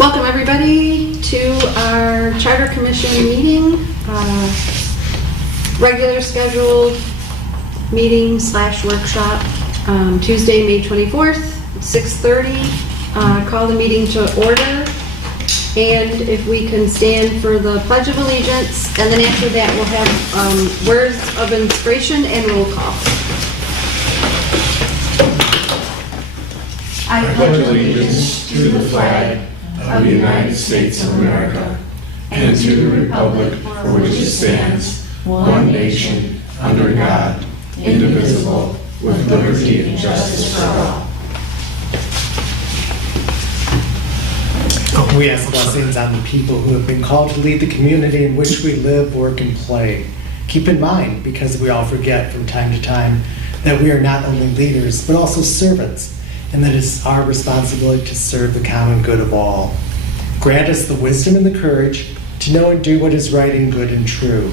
Welcome everybody to our Charter Commission meeting, regular scheduled meeting / workshop, Tuesday, May 24th, 6:30. Call the meeting to order, and if we can stand for the Pledge of Allegiance, and then after that we'll have words of inspiration and roll call. I pledge allegiance to the flag of the United States of America and to the republic for which it stands, one nation, under God, indivisible, with liberty and justice for all. We ask blessings on the people who have been called to lead the community in which we live, work, and play. Keep in mind, because we all forget from time to time, that we are not only leaders, but also servants, and that it's our responsibility to serve the common good of all. Grant us the wisdom and the courage to know and do what is right and good and true.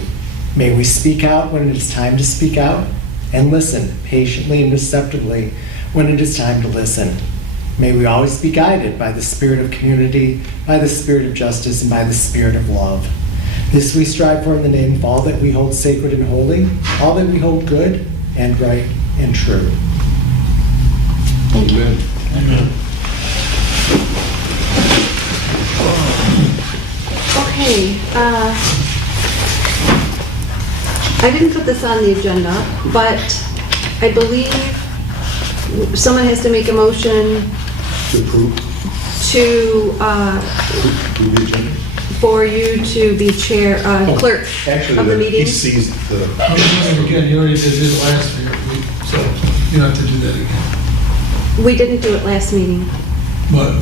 May we speak out when it is time to speak out, and listen patiently and receptively when it is time to listen. May we always be guided by the spirit of community, by the spirit of justice, and by the spirit of love. This we strive for in the name of all that we hold sacred and holy, all that we hold good and right and true. Amen. Amen. Okay, I didn't put this on the agenda, but I believe someone has to make a motion To approve to, the agenda? for you to be chair, clerk Actually, of the he meeting. sees the... Again, you already did it last year, so you don't have to do that again. We didn't do it last meeting. But,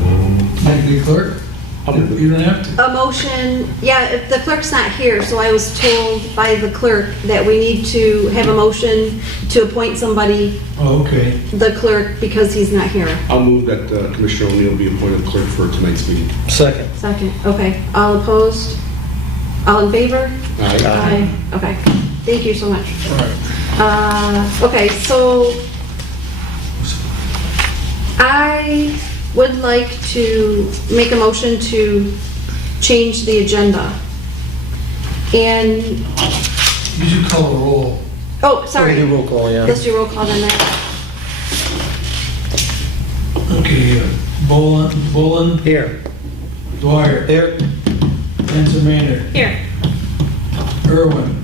make me clerk? You don't have to. A motion, yeah, if the clerk's not here, so I was told by the clerk that we need to have a motion to appoint somebody, Oh, okay. the clerk, because he's not here. I'll move that Commissioner O'Neill be appointed clerk for tonight's meeting. Second. Second, okay. All opposed? All in favor? Aye. Okay, thank you so much. All right. Okay, so I would like to make a motion to change the agenda. And, You should call a roll. oh, sorry. Roll call, yeah. Let's do roll call then. Okay, Boland, Here. Dwyer. Here. Spencer Maynard. Here. Irwin.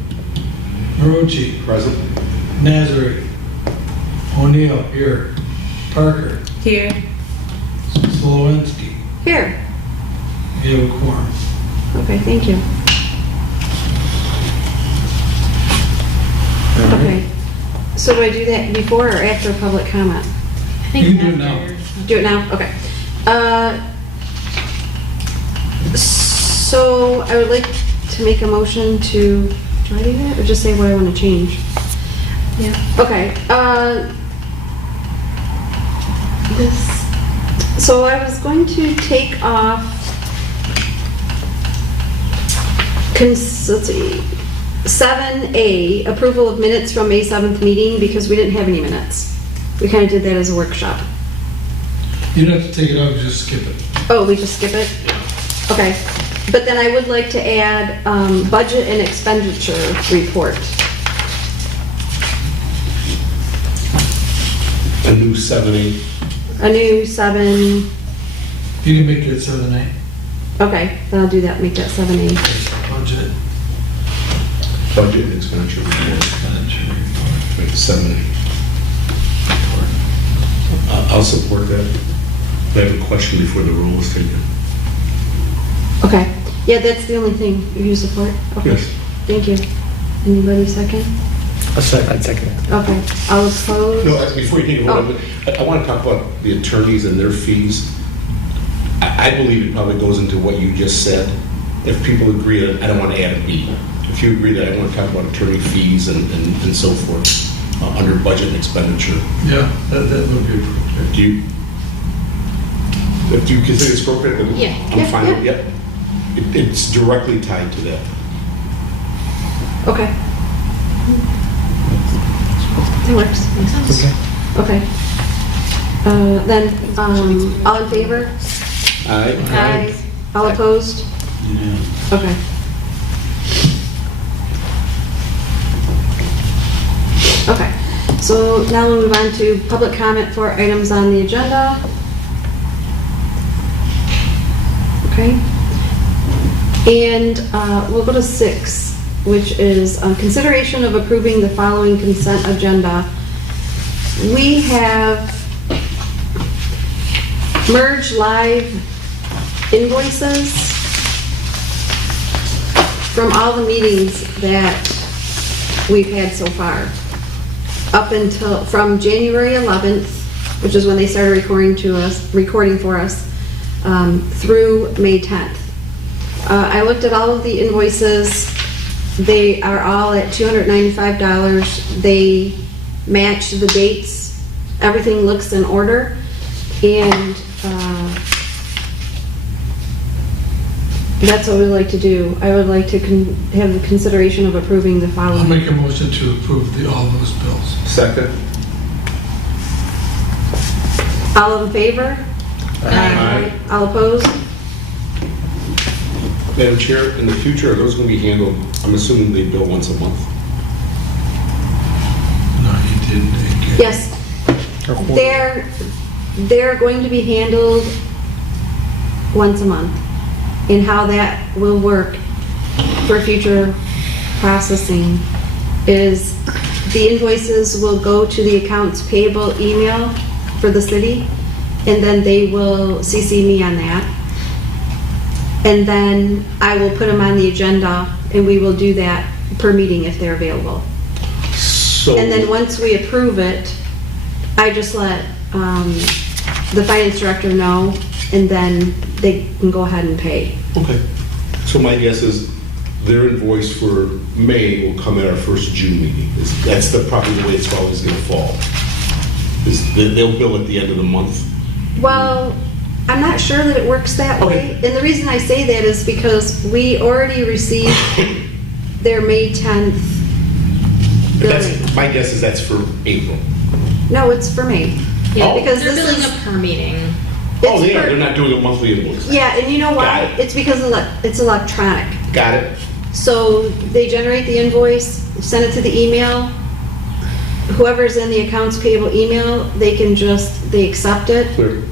Marucci. Present? Nazareth. O'Neill, here. Parker. Here. Slowinski. Here. You have a quorum. Okay, thank you. Okay, so do I do that before or after public comment? You can do it now. Do it now? Okay. So I would like to make a motion to, do I do that or just say what I want to change? Yeah. Okay, so I was going to take off, let's see, 7A, approval of minutes from May 7th meeting, because we didn't have any minutes. We kind of did that as a workshop. You don't have to take it off, just skip it. Oh, we just skip it? Okay. But then I would like to add budget and expenditure report. A new 7-8. A new 7, You can make it 7-8. okay, then I'll do that, make that 7A. Budget. Budget and expenditure report. Make it 7-8. I'll support that. I have a question before the roll is taken. Okay, yeah, that's the only thing you support? Okay. Yes. Thank you. Anybody second? I'd second it. Okay, all opposed? No, before you take a vote, I want to talk about the attorneys and their fees. I believe it probably goes into what you just said. If people agree, that I don't want to add a B. If you agree that I want to talk about attorney fees and so forth, under budget and expenditure. Yeah, that would be appropriate. Do you, if you consider it's appropriate, then Yeah. I'm fine with it. Yeah. Yep. It's directly tied to that. Okay. That works. Makes sense. Okay. Okay. Then, all in favor? Aye. Aye. All opposed? Okay. Okay, so now we'll move on to public comment for items on the agenda. Okay. And we'll go to 6, which is consideration of approving the following consent agenda. We have merged live invoices from all the meetings that we've had so far. Up until, from January 11th, which is when they started recording for us, through May 10th. I looked at all of the invoices. They are all at $295. They match the dates. Everything looks in order. And that's what we'd like to do. I would like to have the consideration of approving the I'll following. make a motion to approve all those bills. Second? All in favor? Aye. All opposed? Madam Chair, in the future, are those going to be handled, I'm assuming they bill once a month? No, you didn't. Okay. Yes. They're going to be handled once a month. And how that will work for future processing is the invoices will go to the accounts payable email for the city, and then they will CC me on that. And then I will put them on the agenda, and we will do that per meeting if they're available. So. And then once we approve it, I just let the finance director know, and then they can go ahead and pay. Okay. So my guess is their invoice for May will come at our first June meeting. That's probably the way it's always going to fall. They'll bill at the end of the month. Well, I'm not sure that it works that way. Okay. And the reason I say that is because we already received their May 10th billing. My guess is that's for April. No, it's for May. Oh. Because They're this billing is, a per meeting. Oh, it's they are. per- They're not doing a monthly invoice. Yeah, and you know why? Got it. It's because it's electronic. Got it? So they generate the invoice, send it to the email. Whoever's in the accounts payable email, they accept it. Clear.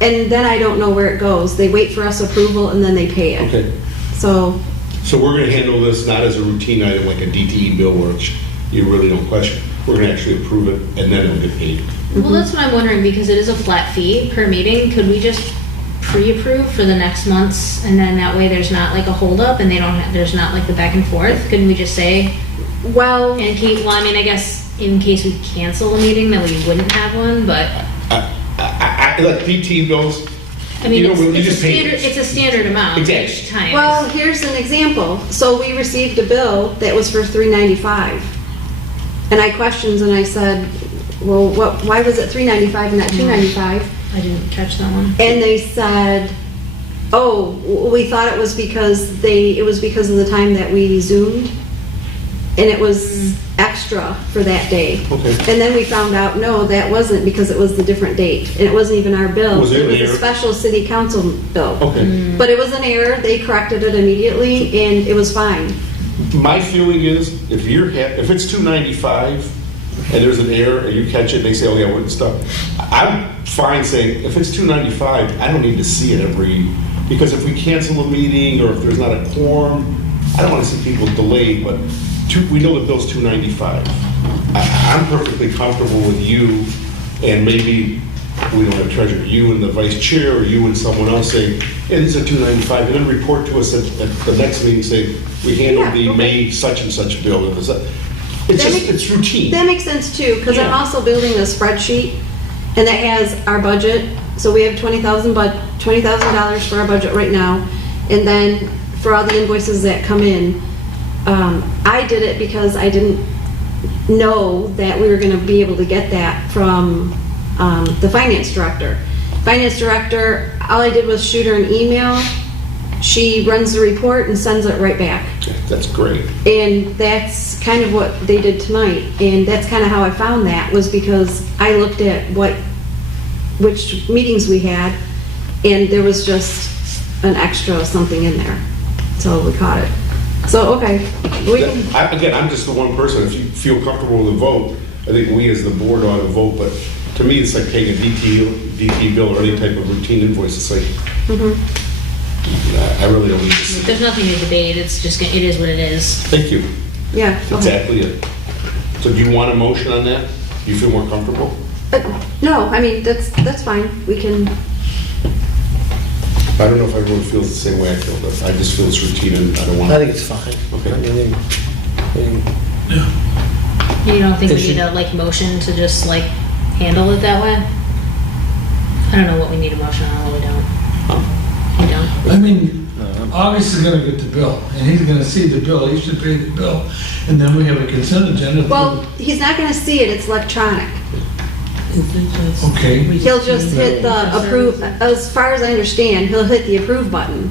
And then I don't know where it goes. They wait for us approval and then they pay it. Okay. So, So we're going to handle this not as a routine item like a DTE bill where you really don't question. We're going to actually approve it and then it'll get paid. Well, that's what I'm wondering, because it is a flat fee per meeting. Could we just pre-approve for the next months, and then that way there's not like a holdup, and there's not like the back and forth? Couldn't we just say, well, in case, well, I mean, I guess in case we cancel a meeting, then we wouldn't have one, but, I like DTE bills. I mean, You know, you it's a just pay standard, this. it's a standard amount Exactly. each time. well, here's an example. So we received a bill that was for $395. And I questioned and I said, well, why was it $395 and not $295? I didn't catch that one. And they said, oh, we thought it was because of the time that we Zoomed. And it was extra for that day. Okay. And then we found out, no, that wasn't, because it was the different date. And it wasn't even our bill. Was it an was a error? special city council bill. Okay. But it was an error. They corrected it immediately and it was fine. My feeling is if it's $295 and there's an error and you catch it and they say, oh yeah, we're stuck. I'm fine saying if it's $295, I don't need to see it because if we cancel a meeting or if there's not a quorum, I don't want to see people delayed, but we know the bill's $295. I'm perfectly comfortable with you and maybe we don't have treasurer, you and the vice chair or you and someone else saying, yeah, these are $295, and then report to us at the next meeting saying, we handled the Yeah, okay. May such and such bill. It's routine. That makes sense too, because I'm Yeah. also building a spreadsheet and that has our budget. So we have $20,000 for our budget right now. And then for all the invoices that come in, I did it because I didn't know that we were going to be able to get that from the finance director. Finance director, all I did was shoot her an email. She runs the report and sends it right back. That's great. And that's kind of what they did tonight. And that's kind of how I found that, was because I looked at which meetings we had, and there was just an extra something in there. So we caught it. So, okay, we can, Again, I'm just the one person. If you feel comfortable with the vote, I think we as the board ought to vote. But to me, it's like paying a DT bill or any type of routine invoice. It's like, I really don't need to see. There's nothing to debate, it's just, it is what it is. Thank you. yeah, okay. Exactly it. So do you want a motion on that? Do you feel more comfortable? No, I mean, that's fine. We can, I don't know if everyone feels the same way I feel, but I just feel it's routine and I don't want I to. think it's fine. Okay. I mean, You don't think we Does need she- a, like, motion to just, like, handle it that way? I don't know what we need a motion on, what we don't. We don't? I mean, August is gonna get the bill, and he's gonna see the bill, he should pay the bill, and then we have a consent agenda. well, he's not gonna see it, it's electronic. Okay. He'll just hit the approve, as far as I understand, he'll hit the approve button.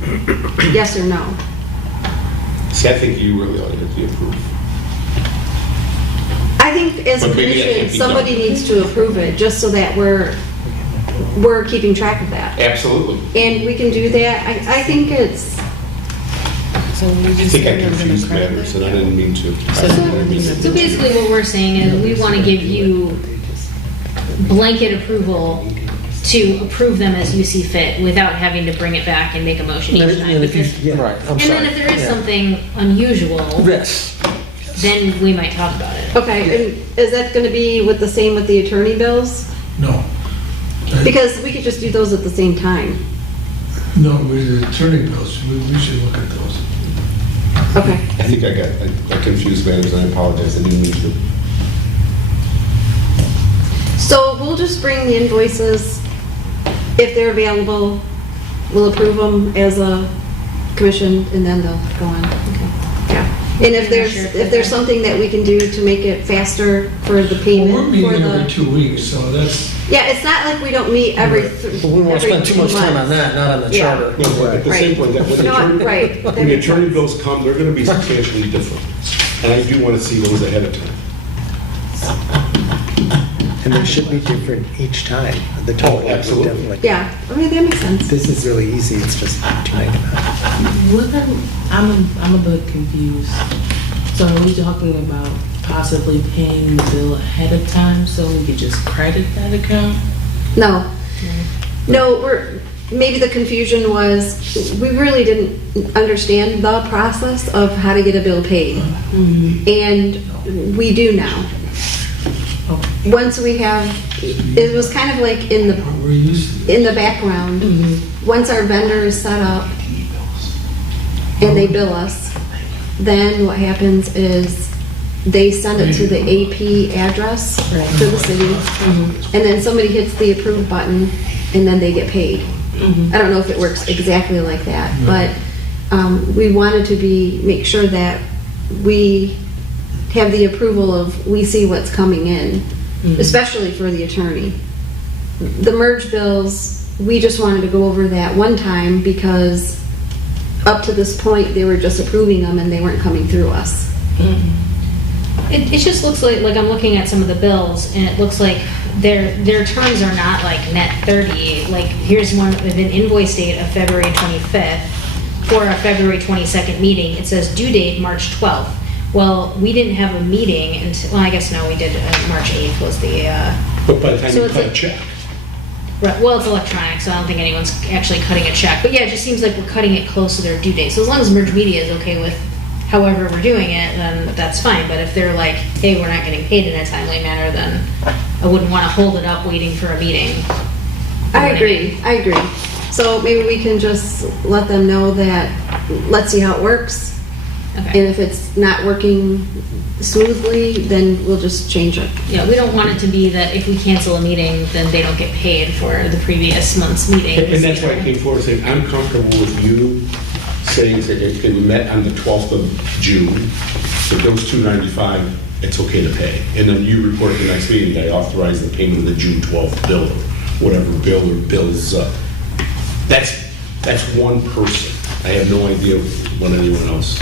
Yes or no? See, I think you really ought to get the approve. I think as a But maybe that commission, can't be somebody done. needs to approve it, just so that we're keeping track of that. Absolutely. And we can do that. I think it's, I think I confused matters and I didn't mean to. So basically what we're saying is we want to give you blanket approval to approve them as you see fit without having to bring it back and make a motion each and time. if you- Because- yeah, right, I'm And sorry. then if there is Yeah. something unusual, Yes. then we might talk about it. okay, and is that gonna be with the same with the attorney bills? No. Because we could just do those at the same time. No, with the attorney bills, we should look at those. Okay. I think I confused matters and I apologize. I didn't mean to. So we'll just bring the invoices, if they're available, we'll approve them as a commission, and then they'll go on. Yeah. And if there's something that we can do to make it faster for the Well, payment we're for meeting every the... 2 weeks, so that's, Yeah, it's not like we don't meet every... But we won't spend too much time on that, not on the Yeah. charter. No, but at the same point, that when the No, attorney, right. when the attorney bills come, they're going to be substantially different. And I do want to see those ahead of time. And they should be different each time. The total would absolutely. definitely. Yeah, I mean, that makes sense. This is really easy, it's just trying to. I'm a bit confused. So are we talking about possibly paying the bill ahead of time so we could just credit that account? No. No, maybe the confusion was, we really didn't understand the process of how to get a bill paid. And we do now. Once we have, it was kind of like in we're used to. the background. Once our vendor is set up and they bill us, then what happens is they send it to the AP address to the city, and then somebody hits the approve button, and then they get paid. I don't know if it works exactly like that, but we wanted to make sure that we have the approval of, we see what's coming in, especially for the attorney. The merge bills, we just wanted to go over that one time because up to this point, they were just approving them and they weren't coming through us. It just looks like I'm looking at some of the bills, and it looks like their terms are not like net 30. Like, here's one with an invoice date of February 25th for a February 22nd meeting. It says due date March 12th. Well, we didn't have a meeting until, well, I guess no, we did, March 8th was the, But by the time So you it's cut a like- check, right, well, it's electronic, so I don't think anyone's actually cutting a check. But yeah, it just seems like we're cutting it close to their due date. So as long as Merge Media is okay with however we're doing it, then that's fine. But if they're like, hey, we're not getting paid in a timely manner, then I wouldn't want to hold it up waiting for a meeting. I agree. So maybe we can just let them know that, let's see how it works. And Okay. if it's not working smoothly, then we'll just change it. Yeah, we don't want it to be that if we cancel a meeting, then they don't get paid for the previous month's meeting. and that's why I came forward saying, I'm comfortable with you saying that if we met on the 12th of June, for those $295, it's okay to pay. And then you report at the next meeting that I authorize the payment of the June 12th bill, or whatever bill or bills. That's one person. I have no idea what anyone else.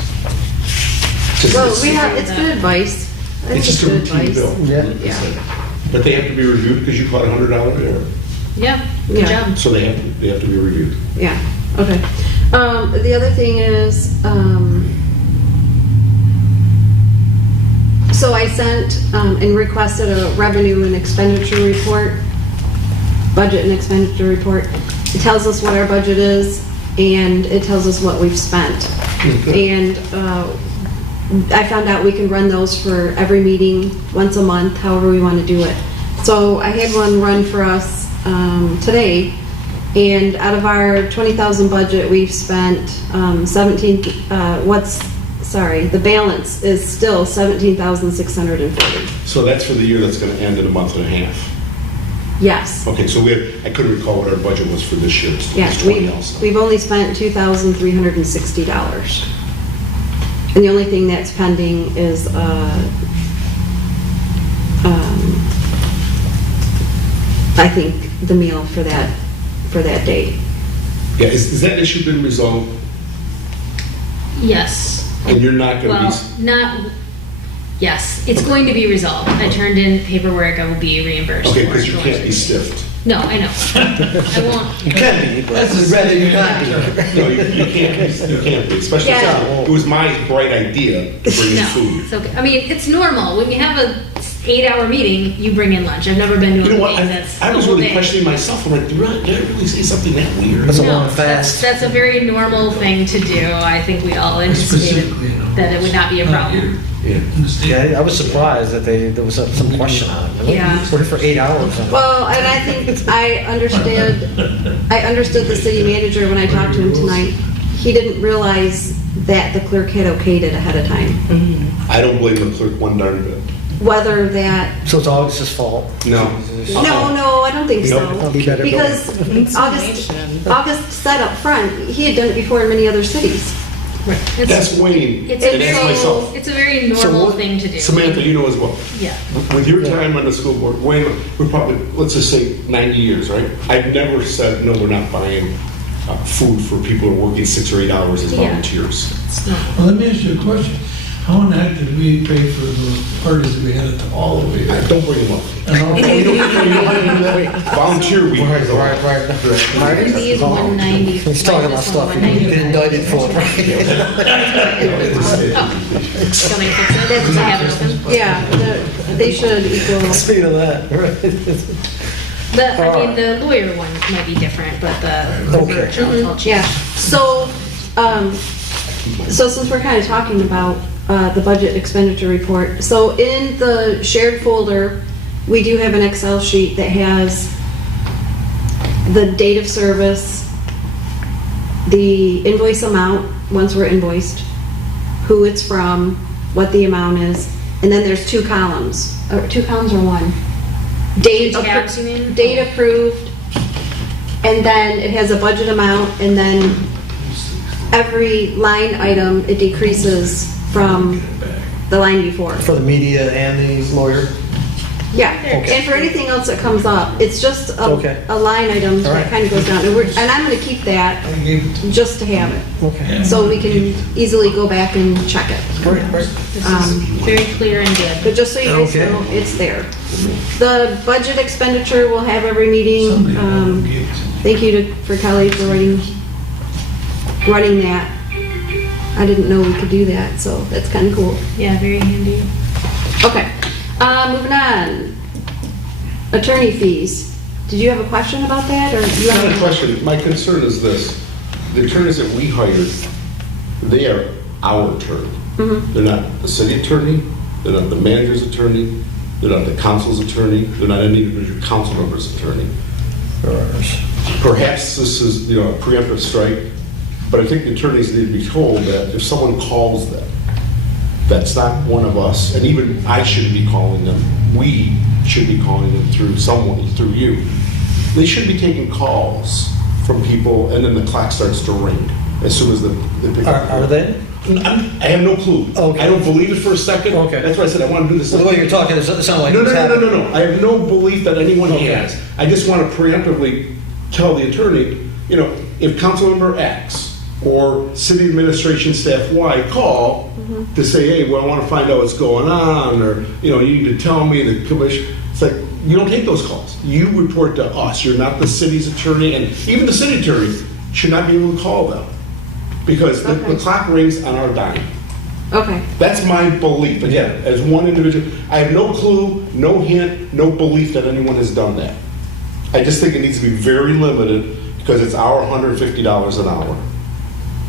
Well, it's good advice. I think It's just a good routine advice. bill. Yeah. like I said. But they have to be reviewed because you caught $100 error. Yeah, good Yeah. job. So they have to be reviewed. Yeah, okay. The other thing is, so I sent and requested a revenue and expenditure report, budget and expenditure report. It tells us what our budget is, and it tells us what we've spent. And I found out we can run those for every meeting, once a month, however we want to do it. So I had one run for us today, and out of our 20,000 budget, we've spent the balance is still 17,640. So that's for the year that's going to end in a month and a half. Yes. Okay, so I couldn't recall what our budget was for this year. It's Yes, 20 also. we've only spent $2,360. And the only thing that's pending is, I think, the meal for that date. Yeah, is that issue been resolved? Yes. And you're not going to Well, yes, it's going to be resolved. I turned in paperwork, I will be reimbursed. Okay, for because you it. can't be stiffed. No, I know. I won't. You can be, but That's a- rather you not be. No, you can't be, especially Yeah. since it was my bright idea to bring in No, food. it's okay. I mean, it's normal. When you have a 8-hour meeting, you bring in lunch. I've never been to You a know what, meeting that's I the was whole really day. questioning myself, I'm like, did I really say something that weird? That's a No, long fast. That's a very normal thing to do. I think we all anticipated Specifically, you know. that it would not be a problem. Yeah. In the state. Yeah, I was surprised that there was some question on it. Yeah. Working for 8 hours. Well, and I think I understood the city manager when I talked to him tonight. He didn't realize that the clerk had okayed it ahead of time. I don't blame the clerk one darn bit. Whether that, So it's August's fault. No. no, I don't think so. Nope. You better go. Because August said up front, he had done it before in many other cities. It's- That's Wayne, It's and a, that's myself. it's a very normal thing to do. Samantha, you know as well. Yeah. With your time on the school board, Wayne, we're probably, let's just say 90 years, right? I've never said, no, we're not buying food for people who are working 6 or 8 hours as Yeah. volunteers. It's normal. Well, let me ask you a question. How in the heck did we pay for those parties that we had at the all the way? Don't bring them up. And all- Volunteer week. Right. These 190. He's talking about stuff you get indicted for. That's I have it open. Yeah, they should equal. Speaking of that, right. The lawyer one might be different, but the Okay. virtual, I'll change. Yeah, so since we're kind of talking about the budget expenditure report, so in the shared folder, we do have an Excel sheet that has the date of service, the invoice amount, once we're invoiced, who it's from, what the amount is, and then there's 2 columns, or 2 columns or one? Date Two tabs, you mean? Date approved, and then it has a budget amount, and then every line item, it decreases from the line before. For the media and the lawyer. Yeah, Okay. and for anything else that comes up, it's just Okay. a line item All that right. kind of goes down. And I'm going to keep that I gave it to just to have it, Okay. so we can easily go back and check it. Right. This is very clear and good. But just so you guys Okay. know, it's there. The budget expenditure we'll have every meeting. somebody gave it to me. Thank you for Kelly for running that. I didn't know we could do that, so that's kind of cool. Yeah, very handy. Okay, moving on. Attorney fees. Did you have a question about that, or you It's not a have? question. My concern is this. The attorneys that we hired, they are our attorney. Mhm. They're not the city attorney, they're not the manager's attorney, they're not the council's attorney, they're not any individual council member's attorney. Perhaps this is, a preemptive strike, but I think the attorneys need to be told that if someone calls them, that's not one of us, and even I shouldn't be calling them, we should be calling them through someone, through you. They should be taking calls from people, and then the clock starts to ring as soon as they pick up. Are they? I have no clue. Okay. I don't believe it for a second. Okay. That's why I said I want to do this. So the way you're talking, it sounds like No, it's happening. no. I have no belief that anyone Okay. has. I just want to preemptively tell the attorney, if Councilmember X or city administration staff Y call to say, hey, well, I want to find out what's going on, or, you need to tell me, the commission, it's like, you don't take those calls. You report to us. You're not the city's attorney, and even the city attorney should not be able to call them. Because the Okay. clock rings on our dime. Okay, That's my belief. Again, as one individual, I have no clue, no hint, no belief that anyone has done that. I just think it needs to be very limited because it's our $150 an hour.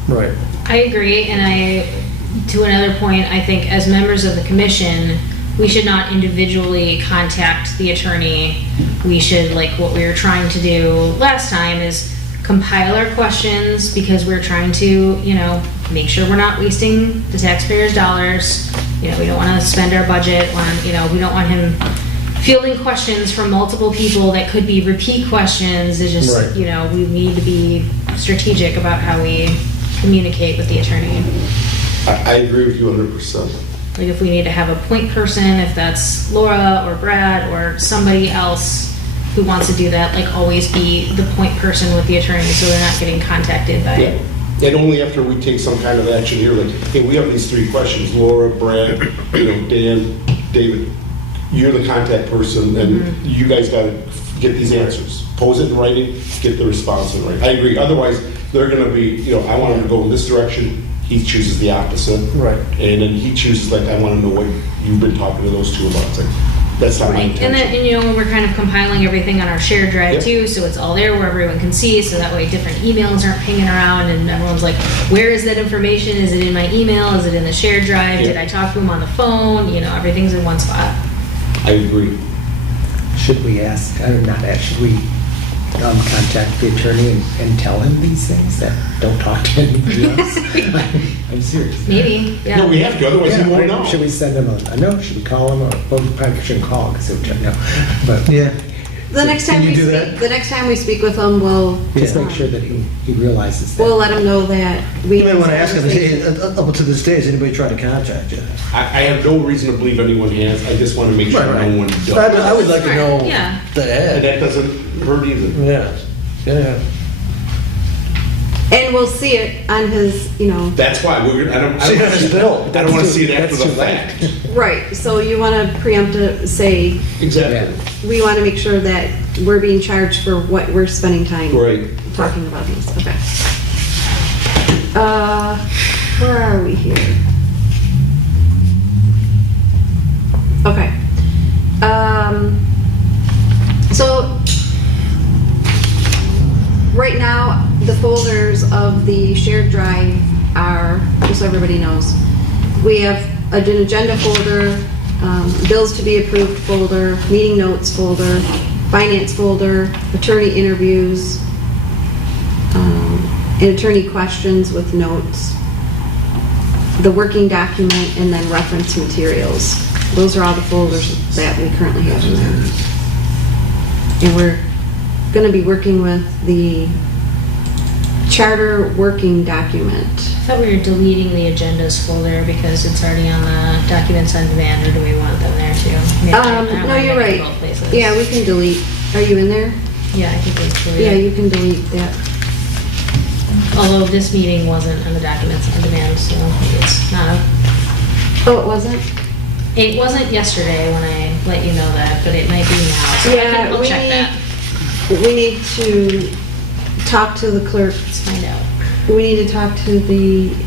Right. I agree, and to another point, I think as members of the commission, we should not individually contact the attorney. We should, like what we were trying to do last time, is compile our questions because we're trying to, make sure we're not wasting the taxpayers' dollars. We don't want to spend our budget on, we don't want him fielding questions from multiple people that could be repeat questions. It's just, Right. we need to be strategic about how we communicate with the attorney. I agree with you 100%. Like if we need to have a point person, if that's Laura or Brad or somebody else who wants to do that, like always be the point person with the attorney so they're not getting contacted by. Yeah. And only after we take some kind of action here, like, hey, we have these 3 questions, Laura, Brad, Dan, David, you're the contact person, and you guys gotta get these answers. Pose it in writing, get the response in writing. I agree, otherwise, they're gonna be, I want them to go in this direction, he chooses the opposite. Right. And then he chooses, like, I wanna know what you've been talking to those 2 about. It's like, that's not my Right, and intention. then, when we're kind of compiling everything on our shared drive Yep. too, so it's all there where everyone can see, so that way different emails aren't pinging around and everyone's like, where is that information? Is it in my email? Is it in the shared drive? Yep. Did I talk to him on the phone? Everything's in one spot. I agree. Should we ask, or not ask, should we contact the attorney and tell him these things, that don't talk to anybody else? I'm serious. Maybe, yeah. No, we have to, otherwise he Yeah, won't know. Should we send him a note? Should we call him? Well, we probably shouldn't call because he'll check now. But Yeah. the next time Can you we do speak, that? the next time we speak with him, we'll. just make sure that he realizes that. We'll let him know that we. You may want to ask him, hey, up to this day, has anybody tried to contact you? I have no reason to believe anyone has, I just wanna make sure no one does. I would like to know Yeah. the And ad. that doesn't hurt either. Yeah. Yeah. And we'll see it on his, That's why we're gonna, See it on his bill. I don't wanna see it after That's the too late. fact. right, so you want to preempt it, say, Exactly. we want to make sure that we're being charged for what we're spending time Right. talking about these, okay. Where are we here? Okay. So, right now, the folders of the shared drive are, just so everybody knows, we have an agenda folder, bills to be approved folder, meeting notes folder, finance folder, attorney interviews, and attorney questions with notes, the working document, and then reference materials. Those are all the folders that we currently have in there. And we're going to be working with the charter working document. I thought we were deleting the agendas folder because it's already on the documents on demand, or do we want them there too? Maybe I don't No, wanna you're make it right. both places. Yeah, we can delete. Are you in there? Yeah, I think it's deleted. Yeah, you can delete that. Although this meeting wasn't on the documents on demand, so it's not a, Oh, it wasn't? it wasn't yesterday when I let you know that, but it might be now. So I'll we check need, that. we need to talk to the clerk. Let's find out. We need to talk to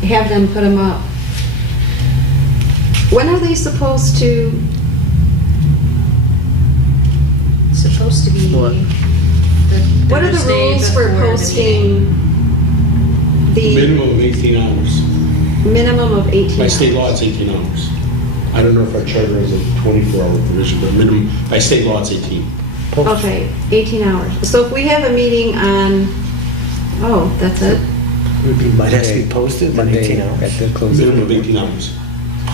have them put them up. When are they supposed to? Supposed to be What? the What are the Thursday rules for before the meeting. posting the Minimum of 18 hours. minimum of 18 By state hours? law, it's 18 hours. I don't know if our charter has a 24-hour provision, but minimum, by state law, it's 18. Okay, 18 hours. So if we have a meeting on, oh, that's it? It would be It Monday. has to be posted in Monday 18 hours. At the close. Minimum of 18 hours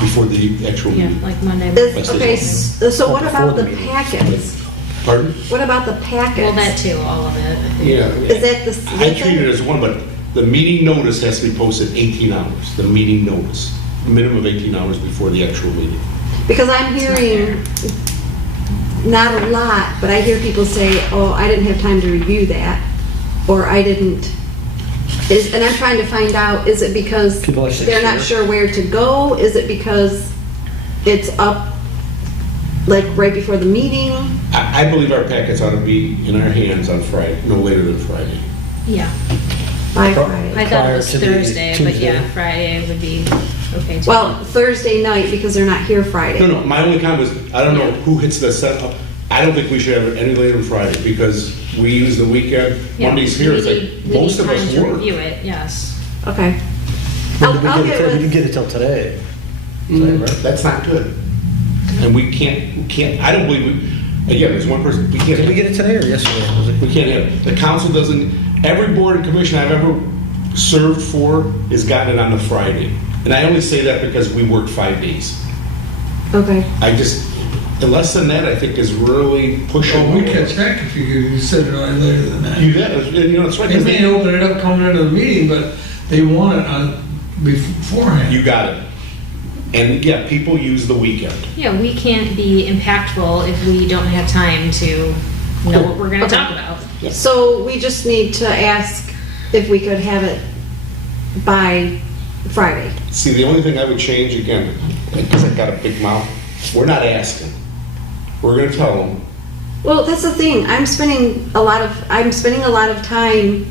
before the actual Yeah, meeting. like Monday. Okay, so what about the packets? Pardon? What about the packets? Well, that too, all of it. I think. Yeah. Is that the? I treat it as one, but the meeting notice has to be posted 18 hours, the meeting notice. Minimum of 18 hours before the actual meeting. Because I'm hearing, not a lot, but I hear people say, oh, I didn't have time to review that, or I didn't, and I'm trying to find out, is it because People are saying they're not sure. sure where to go? Is it because it's up, like, right before the meeting? I believe our packets ought to be in our hands on Friday, no later than Friday. Yeah. By Pro- Friday. I thought it Prior was to the Thursday, but yeah, Tuesday. Friday would be okay too. Well, Thursday night, because they're not here Friday. No, my only comment was, I don't know who hits the set up. I don't think we should have it any later than Friday, because we use the weekend, Yeah, Mondays here, it's we like, need- we most need of us time to work. review it, yes. Okay. When I'll did we I'll get it get till- We with, didn't get it till today. Is that right? That's not good. And we can't, I don't believe, again, there's one person, we can't. Did we get it today or yesterday? Was it- We can't have it. The council doesn't, every board and commission I've ever served for has gotten it on the Friday. And I only say that because we work 5 days. okay. I just, less than that, I think is really pushing. Well, we catch heck if you set it on later than that. You that, you know, it's right. They may open it up coming into the meeting, but they want it on beforehand. You got it. And yeah, people use the weekend. Yeah, we can't be impactful if we don't have time to know what we're gonna Okay. talk about. So we just need to ask if we could have it by Friday. See, the only thing I would change again, because I got a big mouth, we're not asking. We're gonna tell them, Well, that's the thing. I'm spending a lot of time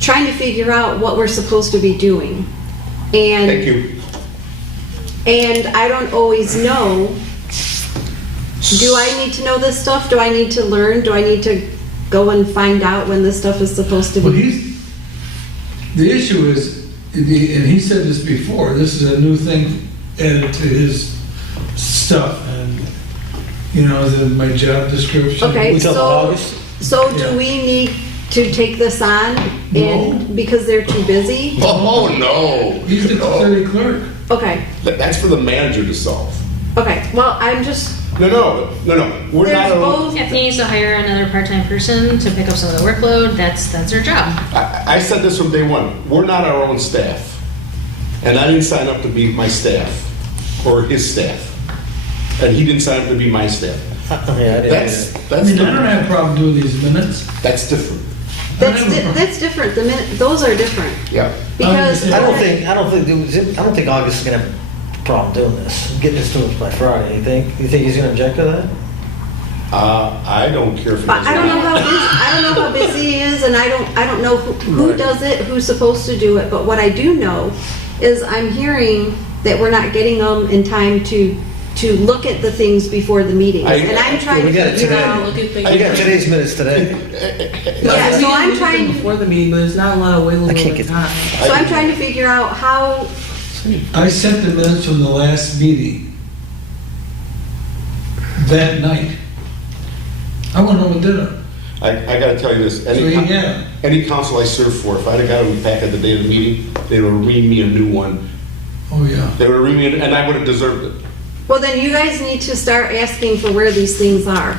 trying to figure out what we're supposed to be doing. And thank you. And I don't always know, do I need to know this stuff? Do I need to learn? Do I need to go and find out when this stuff is supposed to Well, be? the issue is, and he said this before, this is a new thing added to his stuff, and, you know, my job description. Okay, We talking so, August? so Yeah. do we need to take this on? And, because they're too busy? Oh, no. He's the No. city clerk. Okay, That's for the manager to solve. okay. Well, I'm just, No. We're there's not. both, If he needs to hire another part-time person to pick up some of the workload, that's their job. I said this from day one. We're not our own staff. And I didn't sign up to be my staff or his staff. And he didn't sign up to be my staff. Yeah, I didn't. That's, I that's mean, I don't different. have a problem doing these minutes. That's different. that's different. Those are different. Yeah. Because. I don't think August is gonna have a problem doing this, getting this to us by Friday. You think he's gonna object to that? I don't care if. he But I don't know doesn't. I don't know how busy he is, and I don't know who does it, who's supposed to do it. But what I do know is I'm hearing that we're not getting them in time to look at the things before the meetings. And I'm trying We to got it figure today. out. Look at things. I got today's minutes today. Yeah, so I'm We can trying do them before the meeting, but there's not a lot of wiggle I room can't in get- time. So I'm trying to figure out how. I sent the minutes from the last meeting that night. I went home and did it. I gotta tell you this. So he had it. Any council I served for, if I'd have got them back at the day of the meeting, they would read me a new one. Oh, yeah. They would read me, and I would have deserved it. Well, then you guys need to start asking for where these things are.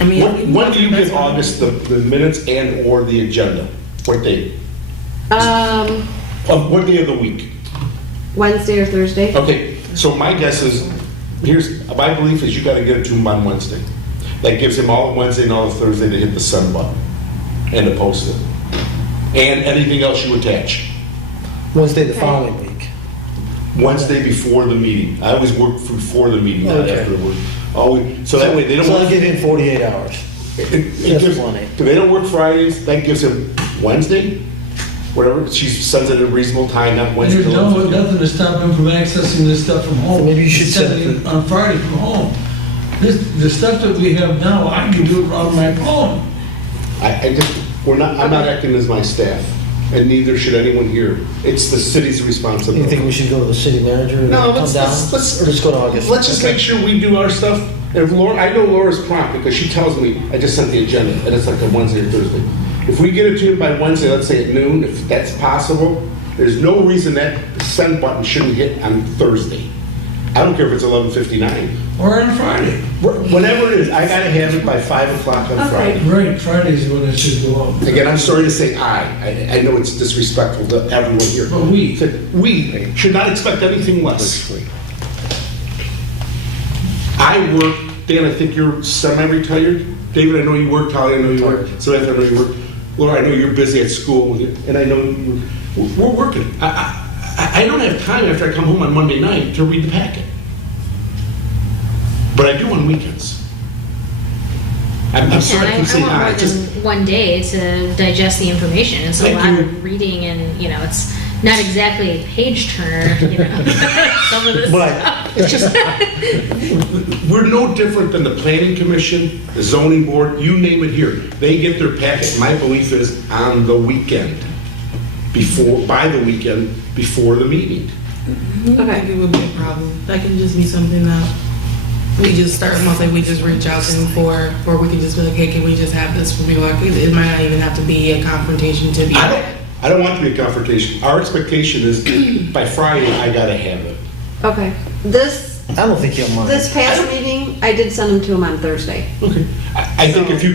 I mean, When do you get August, the minutes and/or the agenda? What day? Of what day of the week? Wednesday or Thursday. Okay, so my guess is, my belief is you gotta get it to him on Wednesday. That gives him all of Wednesday and all of Thursday to hit the send button and to post it. And anything else you attach. Wednesday the following week. Wednesday before the meeting. I always work before the meeting, not Okay. after the work. Always, so that way they don't. So I'll give him 48 hours. It That's gives, plenty. if they don't work Fridays, that gives him Wednesday, whatever, she sends it at a reasonable time, not And Wednesday. there's nothing to stop him from accessing this stuff from home. Maybe you should Send set it the- on Friday from home. The stuff that we have now, I can do it on my phone. I just, I'm not acting as my staff, and neither should anyone here. It's the city's You responsibility. think we should go to the city manager and No, come let's down? let's Or just go to August? Let's just make sure we do our stuff. If Laura, I know Laura's prompt because she tells me I just sent the agenda and it's like a Wednesday or Thursday. If we get it to him by Wednesday, let's say at noon, if that's possible, there's no reason that send button shouldn't hit on Thursday. I don't care if it's 11:59. Or on Friday. Whenever it is, I gotta have it by 5 o'clock on Okay. Friday. Right, Friday's when it should go out. Again, I'm sorry to say I know it's disrespectful to everyone here. But we. We should not expect anything less. I work, Dan, I think you're semi-retired. David, I know you work. Holly, I know you work. Samantha, I know you work. Laura, I know you're busy at school, and I know we're working. I don't have time after I come home on Monday night to read the packet. But I do on weekends. I'm sorry, I And can say I want no, more it's just, than one day to digest the information. It's a Thank lot you. of reading and, you know, it's not exactly a page turner, you know, some of this But- stuff. it's just, we're no different than the planning commission, the zoning board, you name it here. They get their packet, my belief is, on the weekend, by the weekend, before the meeting. I don't think it would be a problem. That can just be something that we just start, almost like we just reach out to them for, or we can just be like, hey, can we just have this for people? Like, it might not even have to be a confrontation to be. I don't want it to be a confrontation. Our expectation is by Friday, I gotta have it. Okay. This I don't think he'll mind. past meeting, I did send them to him on Thursday. Okay. I think if you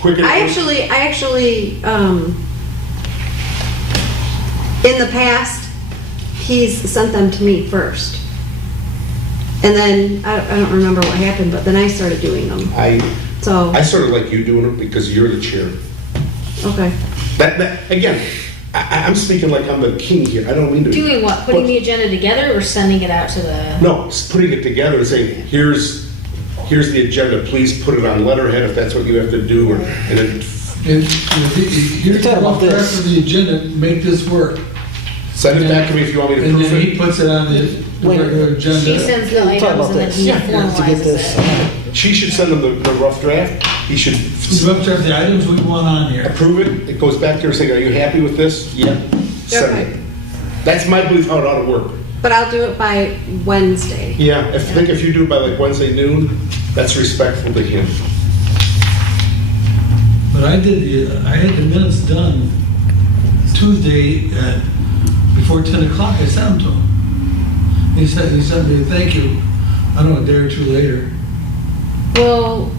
quicken. I actually, in the past, he's sent them to me first. And then, I don't remember what happened, but then I started doing them. I So, sort of like you doing it because you're the chair. okay. That again, I'm speaking like I'm the king here. I don't mean to. Doing what? Putting the agenda together or sending it out to the? No, it's putting it together and saying, here's the agenda, please put it on letterhead if that's what you have to do, and then, And here's the talking about rough draft this. of the agenda, make this work. send it back to me if you want me to And proof then he it. puts it on the regular agenda. She sends the We're talking items about and then this. he Yeah, to get formalizes this. it. She should send them the rough draft, he should Rough draft, the items we want on here. approve it, it goes back there saying, are you happy with this? Yeah. Send Okay. it. That's my belief how it ought to work. But I'll do it by Wednesday. Yeah, I think if you do it by like Wednesday noon, that's respectful to him. But I had the minutes done Tuesday before 10 o'clock, I sent them to him. He sent me a thank you, I don't know, a day or two later. Well,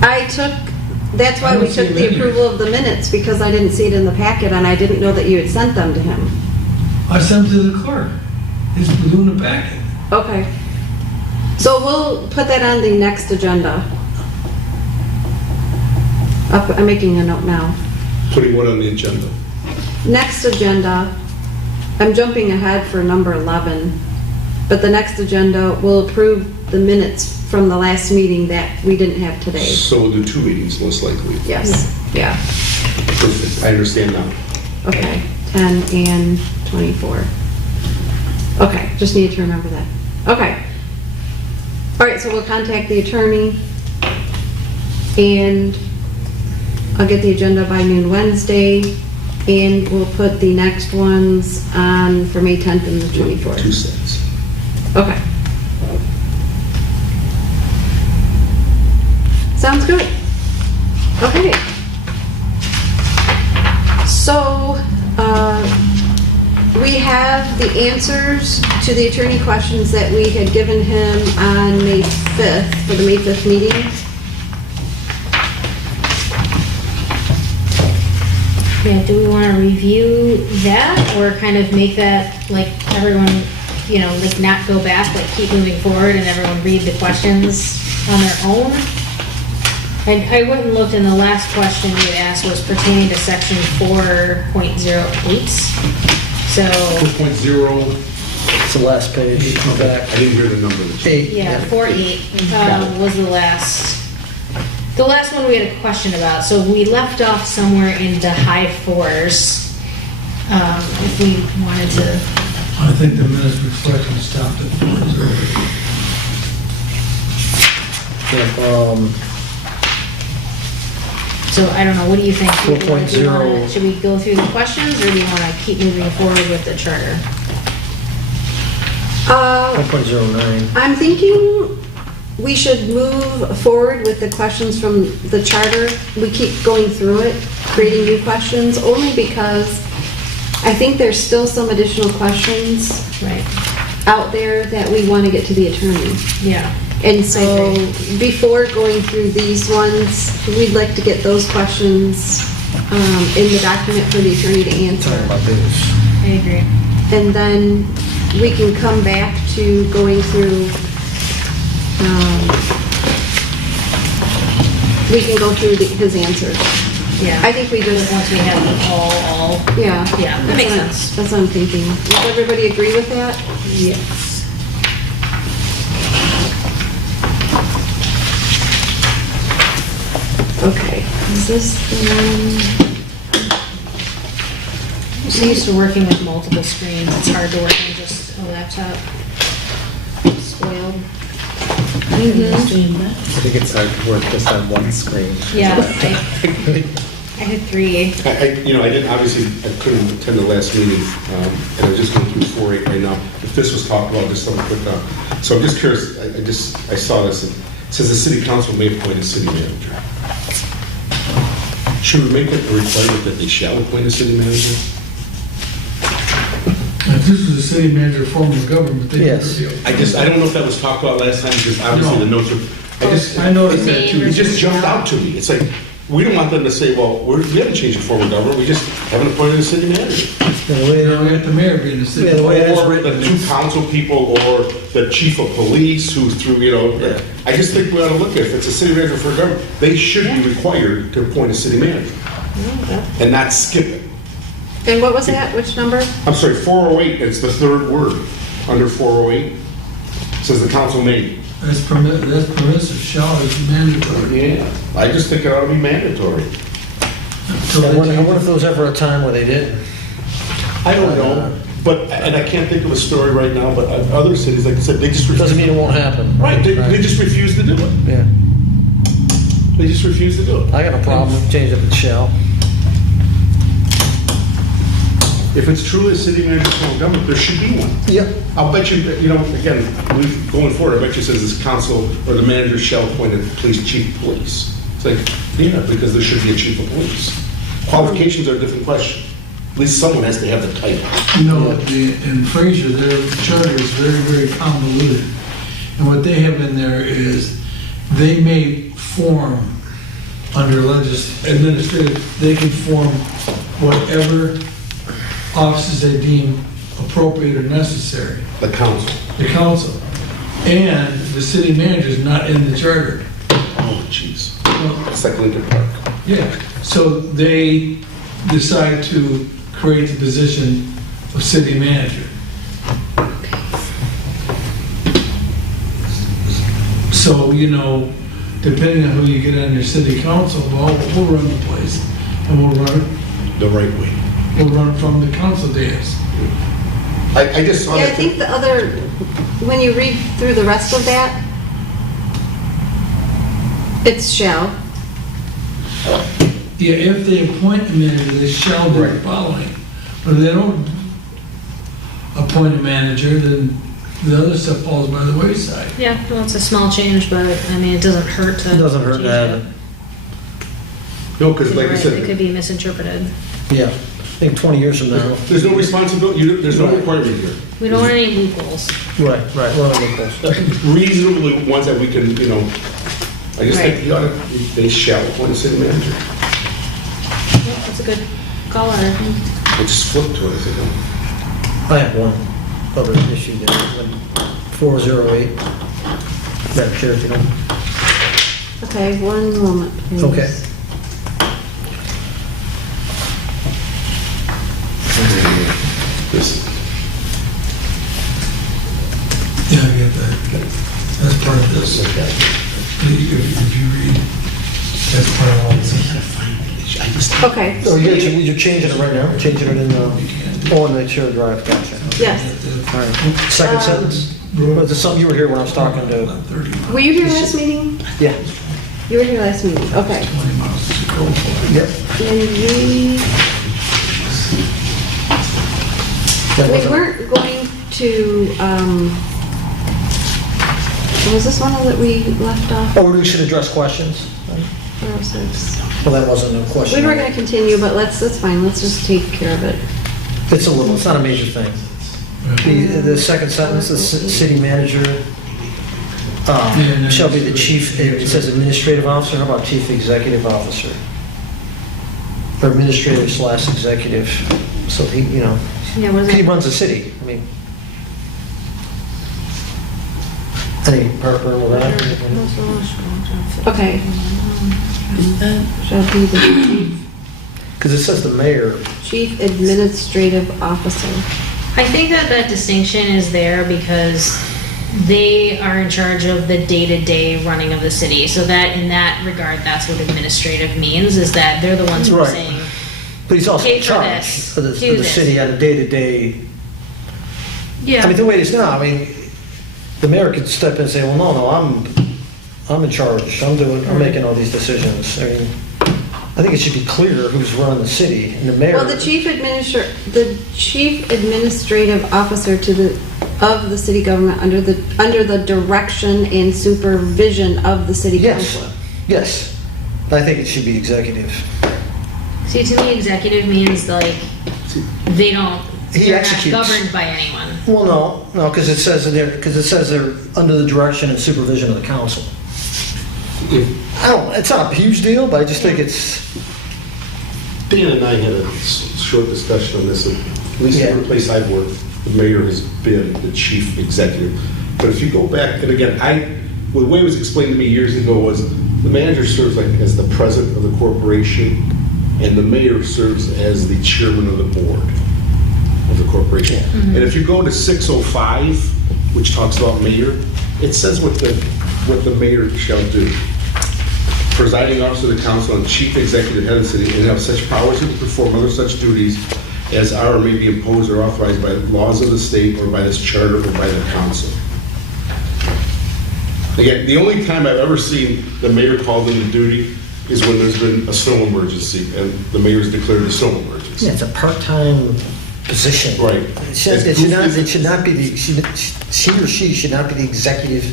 that's why I we don't see took it the in here. approval of the minutes, because I didn't see it in the packet and I didn't know that you had sent them to him. I sent them to the clerk, he's been doing the packet. Okay. So we'll put that on the next agenda. I'm making a note now. Putting what on the agenda? Next agenda, I'm jumping ahead for number 11, but the next agenda will approve the minutes from the last meeting that we didn't have today. So we'll do 2 meetings most likely. Yes, yeah, Perfect, I understand now. okay, 10 and 24. Okay, just need to remember that. Okay. All right, so we'll contact the attorney, and I'll get the agenda by noon Wednesday, and we'll put the next ones on for May 10th and the 24th. 2 sets. Okay. Sounds good. Okay. So, we have the answers to the attorney questions that we had given him on May 5th, for the May 5th meeting. Yeah, do we want to review that or kind of make that like everyone, you know, like not go back, like keep moving forward and everyone read the questions on their own? I went and looked and the last question you asked was pertaining to section 4.08. So, 4.0, It's the last page, come back. I didn't hear the number. Eight. yeah, 4.8 was the last one we had a question about. So we left off somewhere in the high 4s. If we wanted to, I think the minutes reflect we stopped at 4:00. so I don't know, what do you think? Do you wanna- 4.0. Should we go through the questions or do you want to keep moving forward with the charter? 1.09. I'm thinking we should move forward with the questions from the charter. We keep going through it, creating new questions, only because I think there's still some additional questions Right, out there that we want to get to the attorney. yeah. And I so, agree. before going through these ones, we'd like to get those questions in the document for the attorney to Talking answer. about this. I agree. And then we can come back to going through, we can go through his answers. Yeah. I think we just, Once we have them all, yeah. Yeah, that makes That's what- sense. That's what I'm thinking. Does everybody agree with that? yes. Is this the one? I'm so used to working with multiple screens, it's hard to work on just a laptop. Spoiled. I think it's hard to work just on one screen. Yeah, I had 3. I didn't, obviously, I couldn't attend the last meeting, and I was just going through 4-8 right now. If this was talked about, just something quick now. So I'm just curious, I saw this, it says the city council may appoint a city manager. Should we make it a requirement that they shall appoint a city manager? If this was a city manager form of government, they Yes. could. I don't know if that was talked about last time, because obviously No. the notes are, I noticed that too. it just jumped out to me. It's like, we don't want them to say, well, we haven't changed the form of government, we just haven't appointed a city manager. The way Now we got the mayor being the city. Yeah, the way it is Or written. the 2 council people, or the chief of police who's through, I just think we ought to look at it. If it's a city manager for government, they should be required to appoint a city manager and not skip it. And what was that? Which number? I'm sorry, 408, it's the third word under 408. It says the council may. That's permissive, shall is mandatory. Yeah. I just think it ought to be mandatory. Until I they wonder change if there was ever a time where they didn't. I don't know, but, and I can't think of a story right now, but other cities, like I said, they just refuse. Doesn't mean it won't happen. Right, they just refuse to do it. Yeah, They just refuse to do it. I got no problem with changing it to shall. If it's truly a city manager form of government, there should be one. Yep. I'll bet you, again, going forward, I bet you it says this council or the manager shall appoint a chief of police. It's like, yeah, because there should be a chief of police. Qualifications are a different question. At least someone has to have the title. In Fraser, their charter is very, very convoluted. And what they have in there is, they may form, under administrative, they can form whatever offices they deem appropriate or necessary. The council. The council. And the city manager is not in the charter. Oh, jeez. Well, It's like Lincoln Park. yeah, so they decide to create the position of city manager. So, depending on who you get on your city council, well, we'll run the place, and we'll run from the council dais. I just saw Yeah, I that. think the other, when you read through the rest of that, it's shall. Yeah, if they appoint a manager, they shall do the following. But if they don't appoint a manager, then the other stuff falls by the wayside. Yeah, well, it's a small change, but I mean, it doesn't hurt to. It doesn't hurt to change have it. it. No, because like I You're right, it could said, be misinterpreted. Yeah, I think 20 years from now. there's no responsibility, there's no requirement here. We don't want any loopholes. Right, one of the close. Reasonably ones that we can, I just Right. think they shall appoint a city manager. Yeah, that's a good call out, I think. I just flipped to it, I think, I have one other issue there, 408. Madam Chair, if you don't. Okay, one moment, please. Okay. this. Yeah, I get that. That's part of this. If you read, that's part of all this. Okay. Oh, you're changing it right now? Changing it in the, in the chair drive, gotcha. Yes. All right. Second sentence? Was it something you were here when I was talking to? Were you here last meeting? Yeah. You were here last meeting, okay. 20 miles to go for. Yep. And That we wasn't- weren't going to, was this one that we left off? Oh, we should address questions? 406. Well, that wasn't a question. We were gonna continue, but that's fine, let's just take care of it. It's not a major thing. The second sentence, the city manager shall be the chief, it says administrative officer, how about chief executive officer? Or administrative / executive, so he, Yeah, what is he it? runs the city, I mean. Any heartburn with that? Okay. Shall be the Because it says the mayor, chief administrative officer. I think that distinction is there because they are in charge of the day-to-day running of the city. So that, in that regard, that's what administrative means, is that they're the ones who are Right. saying, But he's also Pay in for charge this, of do the this. city on a day-to-day. yeah. I mean, the way it is now, I mean, the mayor could step in and say, well, no, I'm in charge. I'm making all these decisions. I mean, I think it should be clear who's running the city, and the mayor. Well, the chief administrative officer of the city government under the direction and supervision of the city Yes, council. yes. I think it should be executive. See, to me, executive means like, they're not executes. governed by anyone. Well, no, because it says they're under the direction and supervision of the council. It's not a huge deal, but I just think it's, Dan and I had a short discussion on this. At least Yeah. every place I've worked, the mayor has been the chief executive. But if you go back, and again, the way it was explained to me years ago was the manager serves like as the president of the corporation, and the mayor serves as the chairman of the board of the corporation. And if you go to 605, which talks about mayor, it says what the mayor shall do. Presiding officer of the council and chief executive head of the city, and have such powers to perform other such duties as are or may be imposed or authorized by laws of the state or by this charter or by the council. Again, the only time I've ever seen the mayor called into duty is when there's been a snow emergency and the mayor's declared a snow emergency. yeah, it's a part-time position. Right. It should not be she or she should not be the executive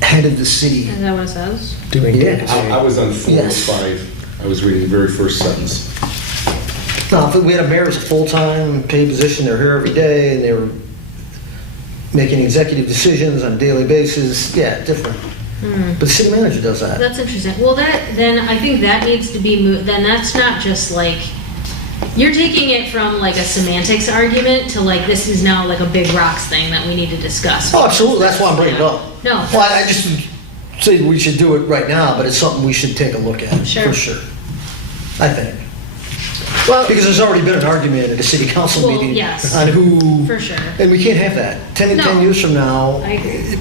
head of the city. Is that what it says? Doing Yeah. day-to-day. I was on Yes. 405. I was reading the very first sentence. No, if we had a mayor as a full-time paid position, they're here every day, and they were making executive decisions on a daily basis, yeah, different. But the city manager does that. That's interesting. Well, then I think that needs to be moved, then that's not just like, you're taking it from like a semantics argument to like, this is now like a big rocks thing that we need to discuss. Oh, absolutely, that's why I'm bringing it up. No. Well, I just say we should do it right now, but it's something we should take a look at, Sure. for sure. I think. Well, Because there's already been an argument at a city council Well, meeting yes. on who. For sure. And we can't have that. 10 No. years from now, I agree.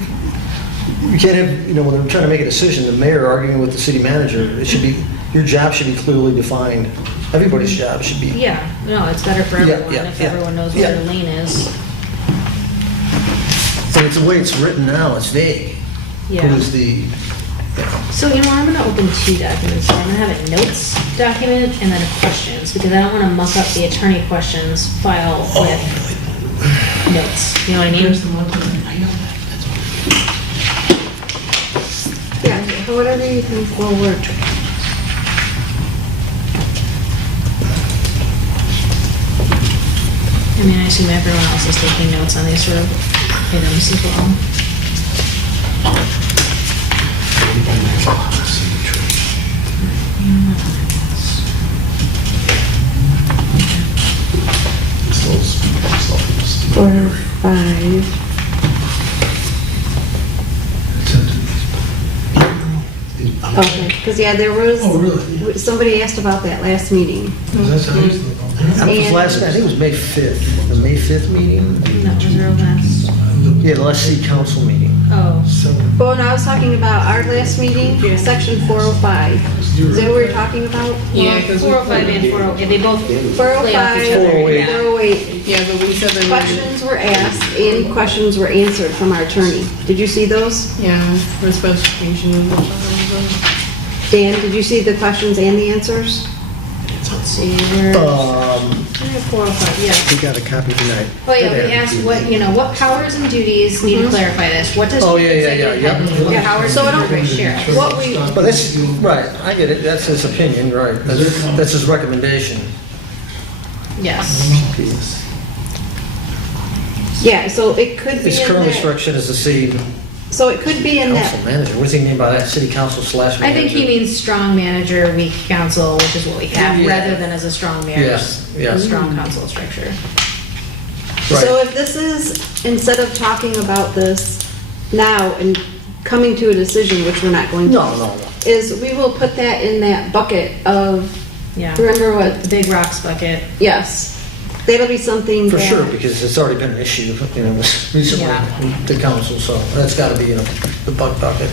we can't have, when they're trying to make a decision, the mayor arguing with the city manager, it should be, your job should be clearly defined. Everybody's job should be. Yeah, no, it's better for Yeah, everyone yeah, if yeah. everyone knows Yeah. what their lane is. And it's the way it's written now, it's vague. Yeah. Who is the, So, you know, I'm gonna open two documents. So I'm gonna have a notes document and then a questions, because I don't wanna muck up the attorney questions file with notes. You know what I mean? Here's the one thing. yeah, whatever you think will work. I mean, I assume everyone else is taking notes on these sort of items as well. Four, five. Okay, because yeah, there was, Oh, really? somebody asked about that last meeting. That's how I used to look. that was last, I think it was May 5th, the May 5th meeting? That was real fast. Yeah, the last city council meeting. Oh, Well, no, I was talking about our last meeting, section 405. Is that what we were talking about? Yeah, because 405 and 408, they both play off 405, each other. 408. Yeah. 408. Yeah, but we said that. Questions were asked and questions were answered from our attorney. Did you see those? Yeah, for specification. Dan, did you see the questions and the answers? Let's see, we're, 405, yeah. We got a copy tonight. Oh, yeah, we Good asked what powers and duties, need to clarify this, what does Oh, chief yeah, yeah, executive yeah, have? yep. What powers So I and don't- duties sheriff? What we, But that's, right, I get it, that's his opinion, right, that's his recommendation. Yes. yeah, so it could be His in current that, instruction is the city so it could be in council that, manager. What does he mean by that? City council slash I manager? think he means strong manager, weak council, which is what we have, Yeah. rather than as a strong mayor, Yes, yeah. a strong council structure. so Right. if this is, instead of talking about this now and coming to a decision, which we're not going to. No. Is we will put that in that bucket of, Yeah. remember what, The big rocks bucket. yes. that'll be something For that. sure, because it's already been an issue, recently, Yeah. with the council, so that's gotta be in the buck bucket.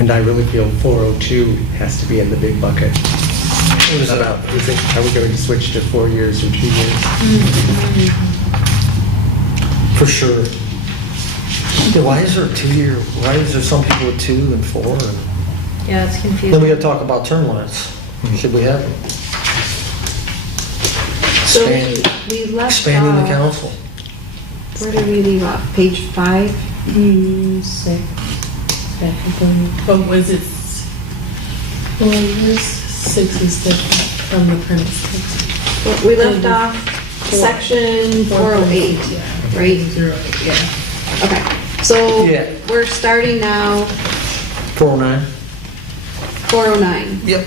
And I really feel 402 has to be in the big bucket. What is it about? Do you think, are we going to switch to 4 years or 2 years? For sure. Yeah, why is there a 2-year, why is there some people with 2 and 4? And Yeah, it's then we confusing. gotta talk about term limits. Should we have them? So Expand- we left Expanding the off- council. Where did we leave off? Page 5? 6. Oh, was it? Well, this 6 is different from the premise. We left off section 408, right? 08, yeah. Okay, so Yeah. we're starting now 409? 409. Yep.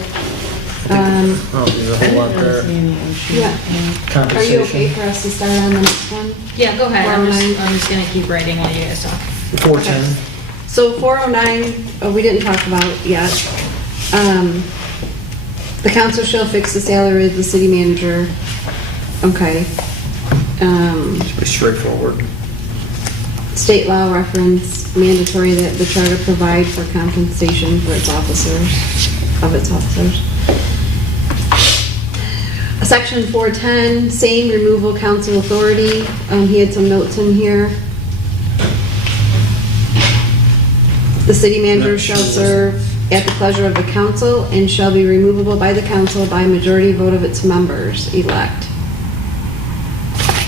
Um, Oh, there's a whole lot there. yeah. Are you okay Compensation. for us to start on the next one? Yeah, go ahead. 409. I'm just gonna keep writing while you guys talk. 410. So 409, we didn't talk about yet. The council shall fix the salary of the city manager. Okay. It's pretty straightforward. State law reference mandatory that the charter provide for compensation for its officers, of its officers. Section 410, same removal council authority. He had some notes in here. The city manager shall serve at the pleasure of the council and shall be removable by the council by majority vote of its members elect.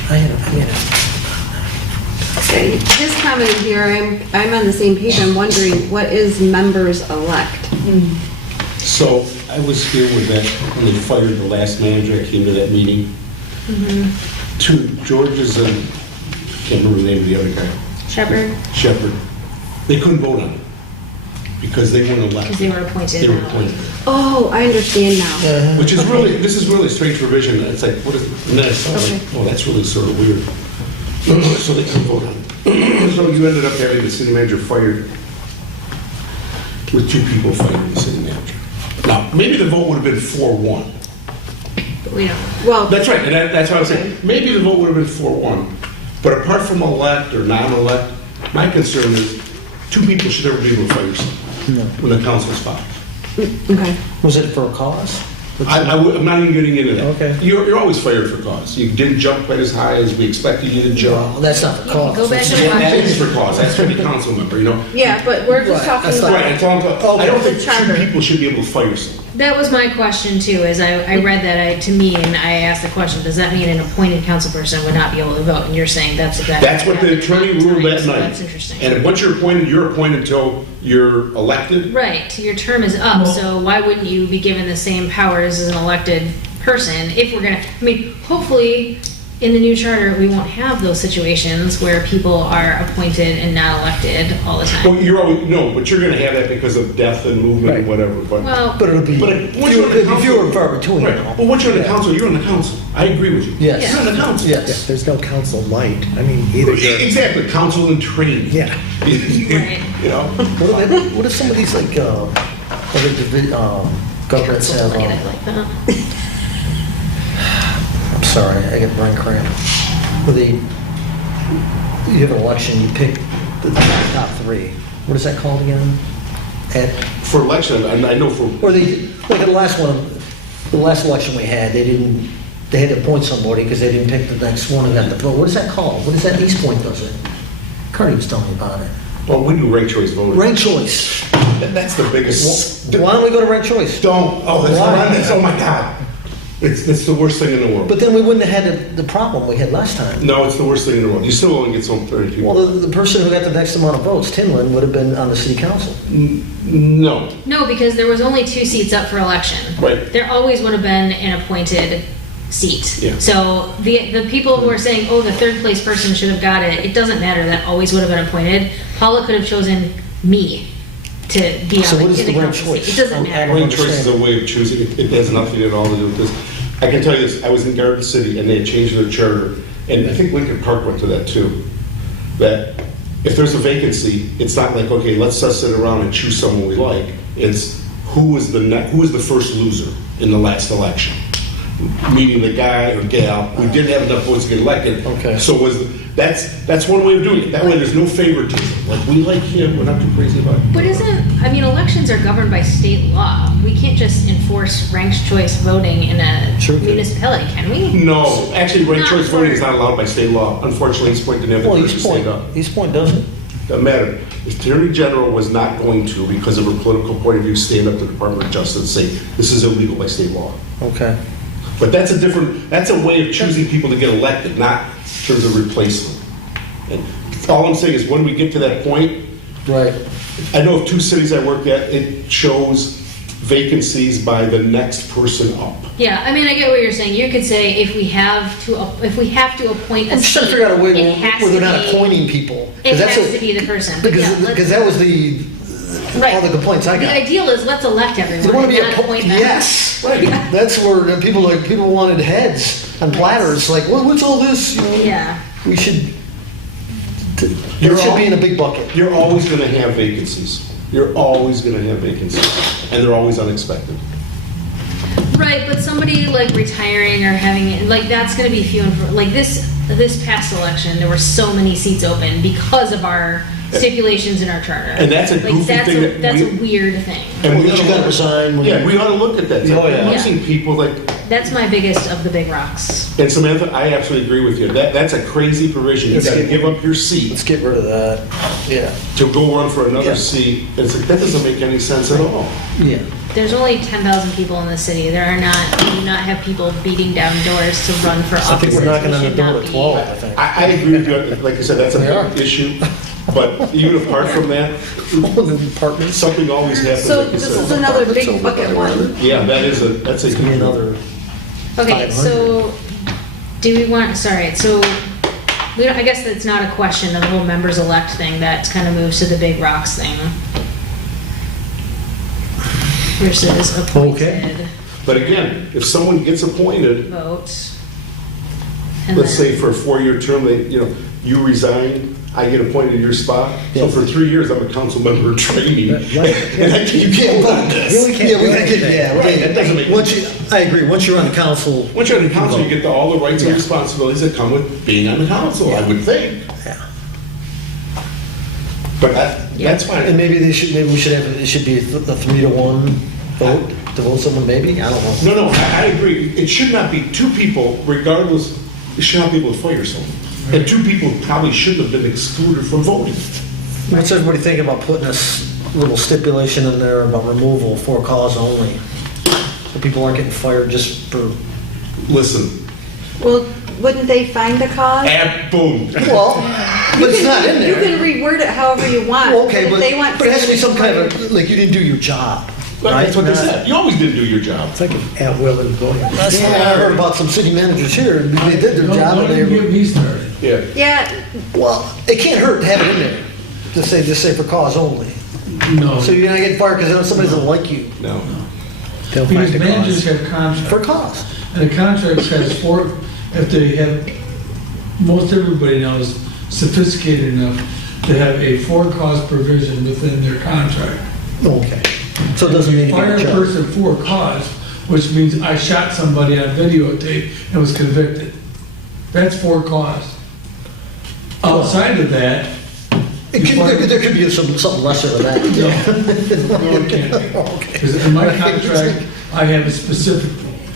I had it. Okay, his comment in here, I'm on the same page, I'm wondering, what is members elect? So I was here with that, when they fired the last manager, I came to that meeting. To George's, can't remember the name of the other guy, Shepherd, Shepherd, they couldn't vote on it because they weren't elected. because they were appointed. They were now. appointed. Oh, I understand now. Which is really, this is really a strange provision. It's like, what is, and then I saw like, oh, that's really sort of weird. So they couldn't vote on it. So you ended up having the city manager fired with 2 people firing the city manager. Now, maybe the vote would have been 4-1. But we don't. Well, That's right, and that's what I was saying. Maybe the vote would have been 4-1. But apart from elect or non-elect, my concern is 2 people should never be able to fire someone when the council's 5. okay. Was it for a cause? I'm not even getting into that. Okay. You're always fired for cause. You didn't jump quite as high as we expected you to jump. Well, that's not the cause. Go back to Yeah, that watch. is for cause. That's for the council member, you know? Yeah, but we're just Right, talking that's about. Right, and so I don't think Charter. 2 people should be able to fire someone. That was my question too, as I read that to me and I asked the question, does that mean an appointed council person would not be able to vote? And you're saying that's exactly. That's what the attorney ruled that So night. That's interesting. And once you're appointed until you're elected. Right, your term is up, so why wouldn't you be given the same powers as an elected person if we're gonna, I mean, hopefully in the new charter, we won't have those situations where people are appointed and not elected all the Well, time. you're always, no, but you're gonna have that because of death and movement and Right. whatever, but. Well, But it'll be But fewer, once you're on the it'll be fewer and council. far between. Right, but once you're on the council, you're on the council. I agree with you. Yes. You're on the council. Yeah, Yes. there's no council light. I mean, either you're, Exactly, council and training. yeah. Right. You know? What if some of these like, governments have, I like that. I'm sorry, I get brain cramp. Where you have an election, you pick the top 3. What is that called again? For election, I know for, Or like the last one, the last election we had, they had to appoint somebody because they didn't pick the next one and got the vote. What is that called? What is that East Point does it? Cardi was telling me about it. well, we do ranked choice voting. Ranked choice. That's the biggest. Why don't we go to ranked choice? Don't, oh, that's Why? horrendous, oh my God. It's the worst thing in the world. But then we wouldn't have had the problem we had last time. No, it's the worst thing in the world. You still only get some 30 people. Well, the person who got the next amount of votes, Tinlin, would have been on the city council. No, No, because there was only 2 seats up for election. Right. There always would have been an appointed seat. Yeah. So the people who are saying, oh, the 3rd place person should have got it, it doesn't matter, that always would have been appointed. Paula could have chosen me to be So on what is in the ranked council seat. choice? It doesn't I matter. don't ranked choice is a way of choosing. It has nothing at all to do with this. I can tell you this, I was in Garden City and they had changed their charter, and I think Lincoln Park went to that too, that if there's a vacancy, it's not like, okay, let's just sit around and choose someone we like. It's who was the first loser in the last election. meaning the guy or gal who didn't have enough votes to get elected. Okay. So that's one way of doing it. That way there's no favoritism. Like, we like him, we're not too crazy about it. But elections are governed by state law. We can't just enforce ranked choice voting in a Sure. municipality, can we? No, actually, ranked Not choice voting for- is not allowed by state law. Unfortunately, East Point didn't have the Well, courage to stand up. East Point doesn't. Doesn't matter. The Attorney General was not going to, because of a political point of view, stand up to the Department of Justice and say, this is illegal by state law. Okay. But that's a way of choosing people to get elected, not in terms of replacement. And all I'm saying is, when we get to that point, Right. I know of 2 cities I worked at, it shows vacancies by the next person up. Yeah, I get what you're saying. You could say if we have to appoint a I'm just trying to seat, figure out a way it has where they're to not be- appointing people. 'Cause It that's has a- to be the person. But yeah, let's- Because that was all the complaints I The got. ideal is let's elect They everyone want to and be not appoint them. yes, right. That's where people wanted heads on platters. Like, well, what's all this? You know, Yeah. we should. You're It should all- be in a big bucket. You're always going to have vacancies. You're always going to have vacancies. And they're always unexpected. Right, but somebody like retiring or having that's going to be few and far. Like this past election, there were so many seats open because of our stipulations in our charter. And that's a goofy thing that that's we- a weird thing. And Well, we you ought to gotta look- resign when Yeah, you- we ought to look at that. Oh, yeah. Losing people like, That's my biggest of the big rocks. and Samantha, I absolutely agree with you. That's a crazy provision. You Let's got to get- give up your seat Let's get rid of that. Yeah. to go run for another Yeah. seat. And it's like, that doesn't make any sense at all. Yeah. There's only 10,000 people in the city. We do not have people beating down doors to run for office. I think we're knocking on the door at 12. I think. I agree with you. Like I said, that's a They are. big issue. But even apart from that, All the departments. something always happens. So like you this said. is another big bucket one. Yeah, that's a. It's gonna be another. Okay, 500. so do we want, sorry, so we don't, I guess that's not a question, the whole members elect thing, that kind of moves to the big rocks thing. Versus appointed But again, if someone gets appointed, vote. and let's then- say for a 4-year term, you resign, I get appointed to your spot. So Yeah. for 3 years, I'm a council member training. Right. And I can can't vote on this. Yeah, we gotta get, yeah, Right, right. that doesn't make- I agree. Once you're on the council. Once you're on the council, you get all the rights and Yeah. responsibilities that come with being on the council, I would think. Yeah. But that's And fine. maybe we should have, it should be a 3-to-1 vote to vote someone, maybe? I don't know. No, I agree. It should not be 2 people, regardless, you should not be able to fire someone. And 2 people probably shouldn't have been excluded from voting. What's everybody thinking about putting this little stipulation in there about removal for cause only? So people aren't getting fired just for, Listen, Well, wouldn't they find the cause? boom. well, but it's not in You can there. reword it however you want. Well, okay, if but they want it has to be some kind somebody of, like, you didn't do your job. right? That's what they said. You always didn't do your job. It's like an at-will employee. That's what I heard about some city managers here. They did their job Don't and even they get me started. Yeah. Yeah, well, it can't hurt to have it in there. Just say for cause only. No. So you're not getting fired because somebody doesn't like you No. They'll find Because the managers cause. have contracts. for cause. And the contract says if they have, most everybody now is sophisticated enough to have a for-cause provision within their contract. Okay. So it doesn't mean you Fire get a a job. person for cause, which means I shot somebody on videotape and was convicted. That's for cause. Outside of that, There could be something lesser than that. no, it can't be. Okay. Because in my contract, I have a specific,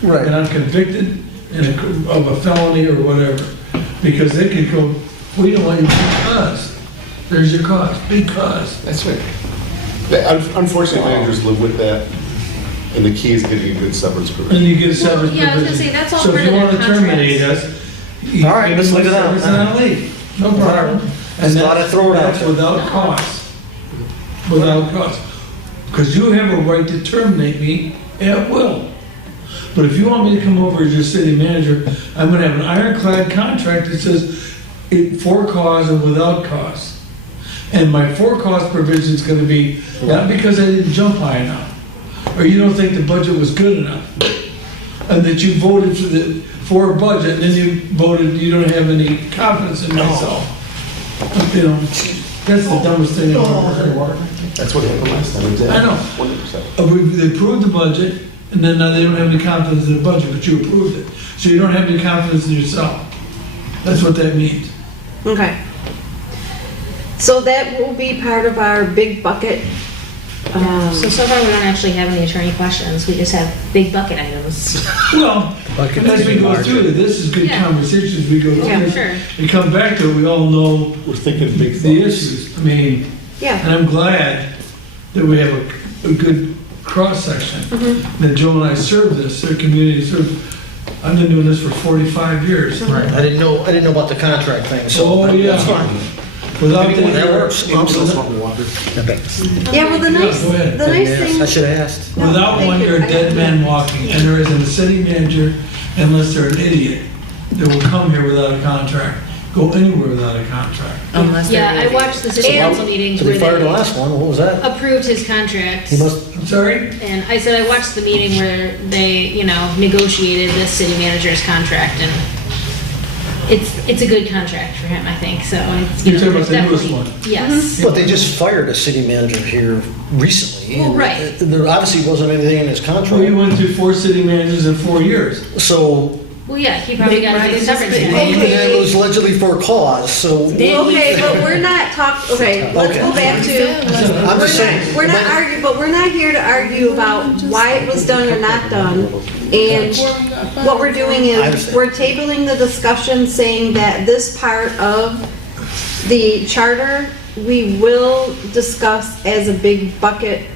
Right. and I'm convicted of a felony or whatever, because they could go, we don't want you because, there's your cause, because. That's right. Unfortunately, managers live with that, and the key is getting a good severance provision. And you get a severance yeah, I was gonna provision. say, that's all So part if of you their want to terminate contracts. us, you All right, give let's us leave it out. severance and I'll leave. No problem. Just thought I'd throw it out That's there. without cost. Without cost. Because you have a right to terminate me at will. But if you want me to come over as your city manager, I'm gonna have an ironclad contract that says it for cause and without cause. And my for cause provision is gonna be, not because I didn't jump high enough, or you don't think the budget was good enough, and that you voted for a budget, and then you voted, you don't have any confidence in myself. You know, that's the dumbest thing I've ever heard. That's what happened last time, exactly. I know. 100%. They approved the budget, and then now they don't have any confidence in the budget, but you approved it. So you don't have any confidence in yourself. That's what that means. Okay. So that will be part of our big bucket. So far we don't actually have any attorney questions, we just have big bucket items. Well, Bucket as we go larger. through it, this is good Yeah. conversations, we go through Yeah, this. sure. And come back to it, we all know We're thinking big the thoughts. issues. I mean, Yeah. and I'm glad that we have a good cross-section. That Joe and I serve this, their community serve. I've been doing this for 45 years. Right, I didn't know about the contract thing, so Oh, that's yeah. fine. Without Anyone That that, works. Anyone else want water? Yeah, well, the nice Go ahead. thing. I should have asked. No, without thank one, you. you're a dead man walking, and there isn't a city manager, unless they're an idiot, that will come here without a contract, go anywhere without a contract. Unless they're Yeah, I busy. watched the city council meetings So where they fired the they last one, what was that? approved his contract. He must, I'm sorry? And I said I watched the meeting where they, negotiated this city manager's contract, and it's a good contract for him, I think, so it's, You're talking about there's the newest definitely- one? Yes. but they just fired a city manager here recently. Well, and right. There obviously wasn't anything in his So we contract, went through 4 city managers in 4 years. so, Well, yeah, he probably Big got a Red big is severance just big. pay. and it was allegedly for a cause, so. Okay, but we're not talking, okay, let's go back to. I'm just saying. We're not arguing, but we're not here to argue about why it was done or not done. And what we're doing I is, understand. we're tabling the discussion saying that this part of the charter, we will discuss as a big bucket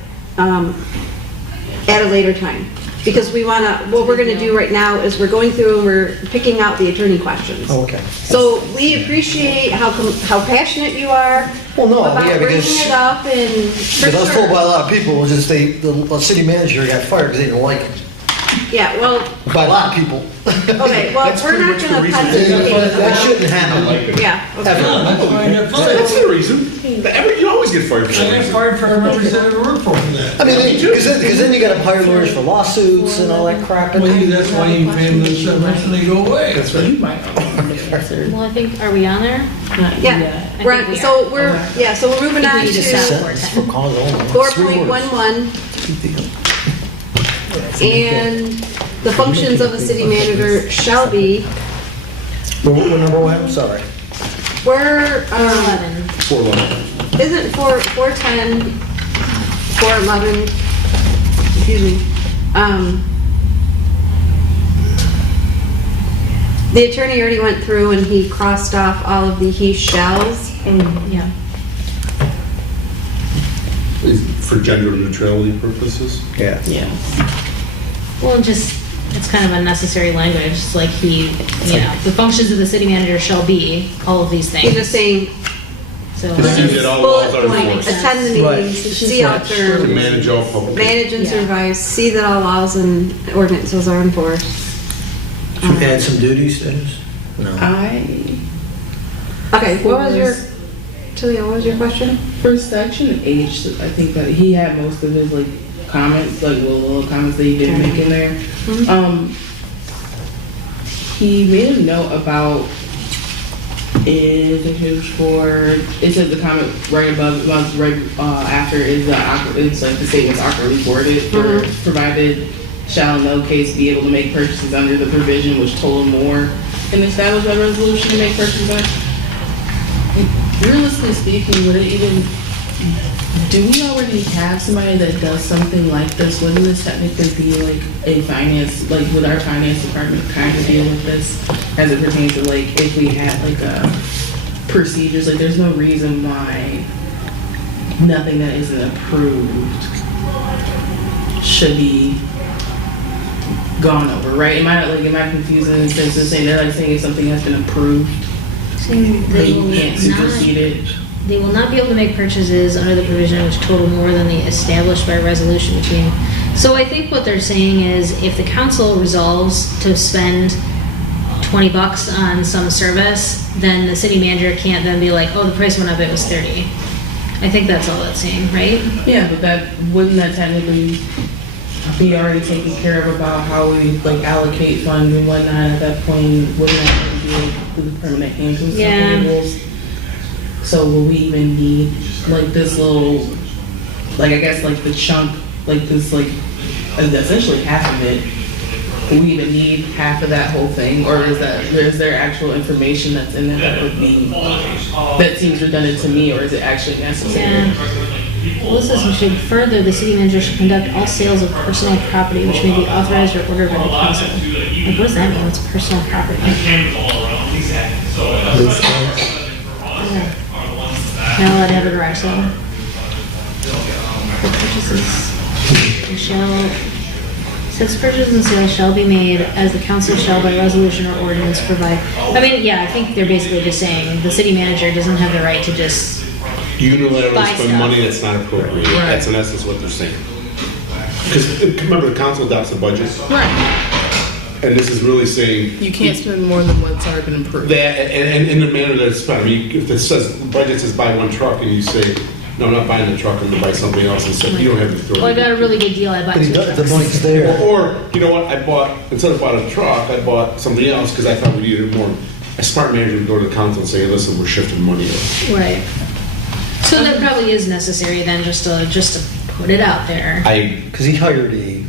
at a later time. Because we want to, what we're going to do right now is we're going through and we're picking out the attorney questions. Oh, okay. So we appreciate how passionate you are Well, no, about yeah, bringing because- it up and. for Because I was told by a sure. lot of people, it was just the city manager got fired because they didn't like it. Yeah, well, By a lot of people. okay, well, That's we're pretty not much the gonna reason. pontificate That shouldn't about. happen. Yeah, okay. Ever. That's why I got fired. That's the reason. You always get fired for I got that. fired for every reason I ever worked for that. I mean, because then you gotta hire lawyers for lawsuits and all that crap. Well, maybe that's why you pay them the severance and they go away. That's So right. you might not want to answer. Well, I think, are we on there? Yeah, I we're, think we so are. we're, yeah, so we're moving I on think we need to to stop. Sentence for cause only. 4.11. And the functions of a city manager shall be, What number we have? Sorry. we're, 11. 411. isn't 410, 411, excuse me, the attorney already went through and he crossed off all of the he shalls. Yeah. For gender neutrality purposes? Yeah. Yeah. Well, and just, it's kind of unnecessary language, it's like the functions of the city manager shall be all of these He's things, just saying, so. To see that all laws are bullet point, enforced. attend the Right. meetings, see all To terms, manage all public. manage and Yeah. supervise, see that all laws and ordinances are enforced. Should we add some duties to this? No. Okay, what was your, Talia, what was your question? For section H, I think that he had most of his like comments, like little comments that he didn't make in there. He made a note about it says the comment right above, right after is it's like the statement's awkwardly worded for provided shall in no case be able to make purchases under the provision which total more and establish by resolution to make purchases under. Realistically speaking, would it even, do we already have somebody that does something like this? Wouldn't this technically be like a finance, like would our finance department kind of deal with this as it pertains to like if we had like procedures, like there's no reason why nothing that isn't approved should be gone over, right? Am I confusing in the sense of saying they're like saying if something has been approved, They you can't supersede it? They will not be able to make purchases under the provision which total more than the established by resolution between. So I think what they're saying is if the council resolves to spend $20 on some service, then the city manager can't then be like, oh, the price went up, it was 30. I think that's all that's saying, right? Yeah, but wouldn't that technically be already taken care of about how we like allocate funds and whatnot at that point? Wouldn't that be like the permanent handles Yeah. rules? So will we even need like this little, like I guess like the chunk, like this like essentially half of it, we even need half of that whole thing, or is there actual information that's in there that would be, that seems redundant to me, or is it actually necessary? Well, this says should further, the city manager should conduct all sales of personal property which may be authorized or ordered by the council. Like, what does that mean? What's personal property? Okay. Not allowed to have a garage sale. For purchases shall, such purchases and sales shall be made as the council shall by resolution or ordinance provide. I mean, yeah, I think they're basically just saying the city manager doesn't have the right to just, Unilaterally Buy spend stuff. money that's not appropriate. That's in essence what they're saying. Because remember, the council adopts a budget, Right. and this is really saying You can't spend more than what's already been approved. that, and in the manner that it's spent. I mean, if it says, the budget says buy one truck, and you say, no, I'm not buying the truck, I'm gonna buy something else, and say, you don't have the authority. well, I got a really good deal, I bought But he two does, the trucks. money's there. Or, you know what, I bought, instead of bought a truck, I bought something else because I thought we needed more. A smart manager would go to the council and say, hey, listen, we're shifting money. Right. So that probably is necessary then, just to put it out there. Because he hired he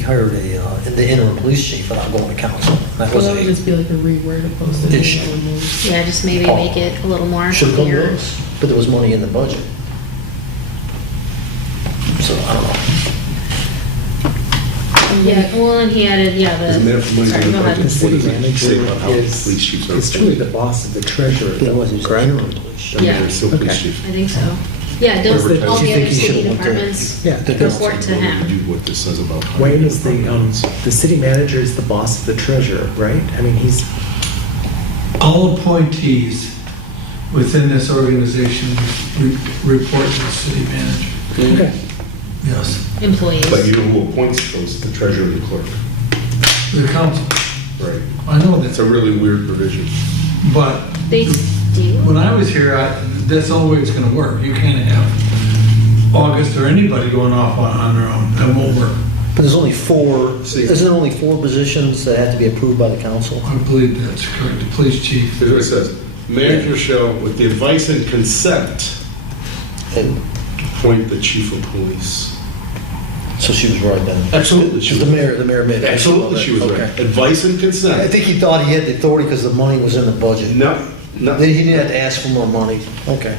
hired the interim police chief without going to council. That Well, was that would a, just be like a reword opposed to Issue. being removed. Yeah, just maybe make it a little more should have come to clear. us, but there was money in the budget. So, I don't know. Yeah, well, and he added, yeah, Doesn't matter if the money's sorry, in the go budget. The ahead. city What does it manager say about how police chiefs are is truly paid? the boss of the treasurer. That was his correct? interim police chief. Yeah. There's still police Okay. chief. I think so. Yeah, don't, Whatever all time. the You other think he city should've went there? departments Yeah, the report to Do him. what this says about. Wayne is the city manager is the boss of the treasurer, right? I mean, he's, All appointees within this organization report to the city manager. okay. Yes, Employees. But you know who appoints those? The treasurer and the clerk. the council. Right. I know It's that, a really weird provision. but They do? when I was here, that's the only way it's gonna work. You can't have August or anybody going off on their own. That won't work. But there's only four, See. isn't there only four positions that have to be approved by the council? I believe that's correct. The police chief. Here's what it says. Manager shall, with the advice and consent, And appoint the chief of police. so she was right then. Absolutely, she Because was. the mayor made it. Absolutely, she was right. Okay. Advice and I consent. think he thought he had the authority because the money was in the budget. No, no. He didn't have to ask for more money. Okay.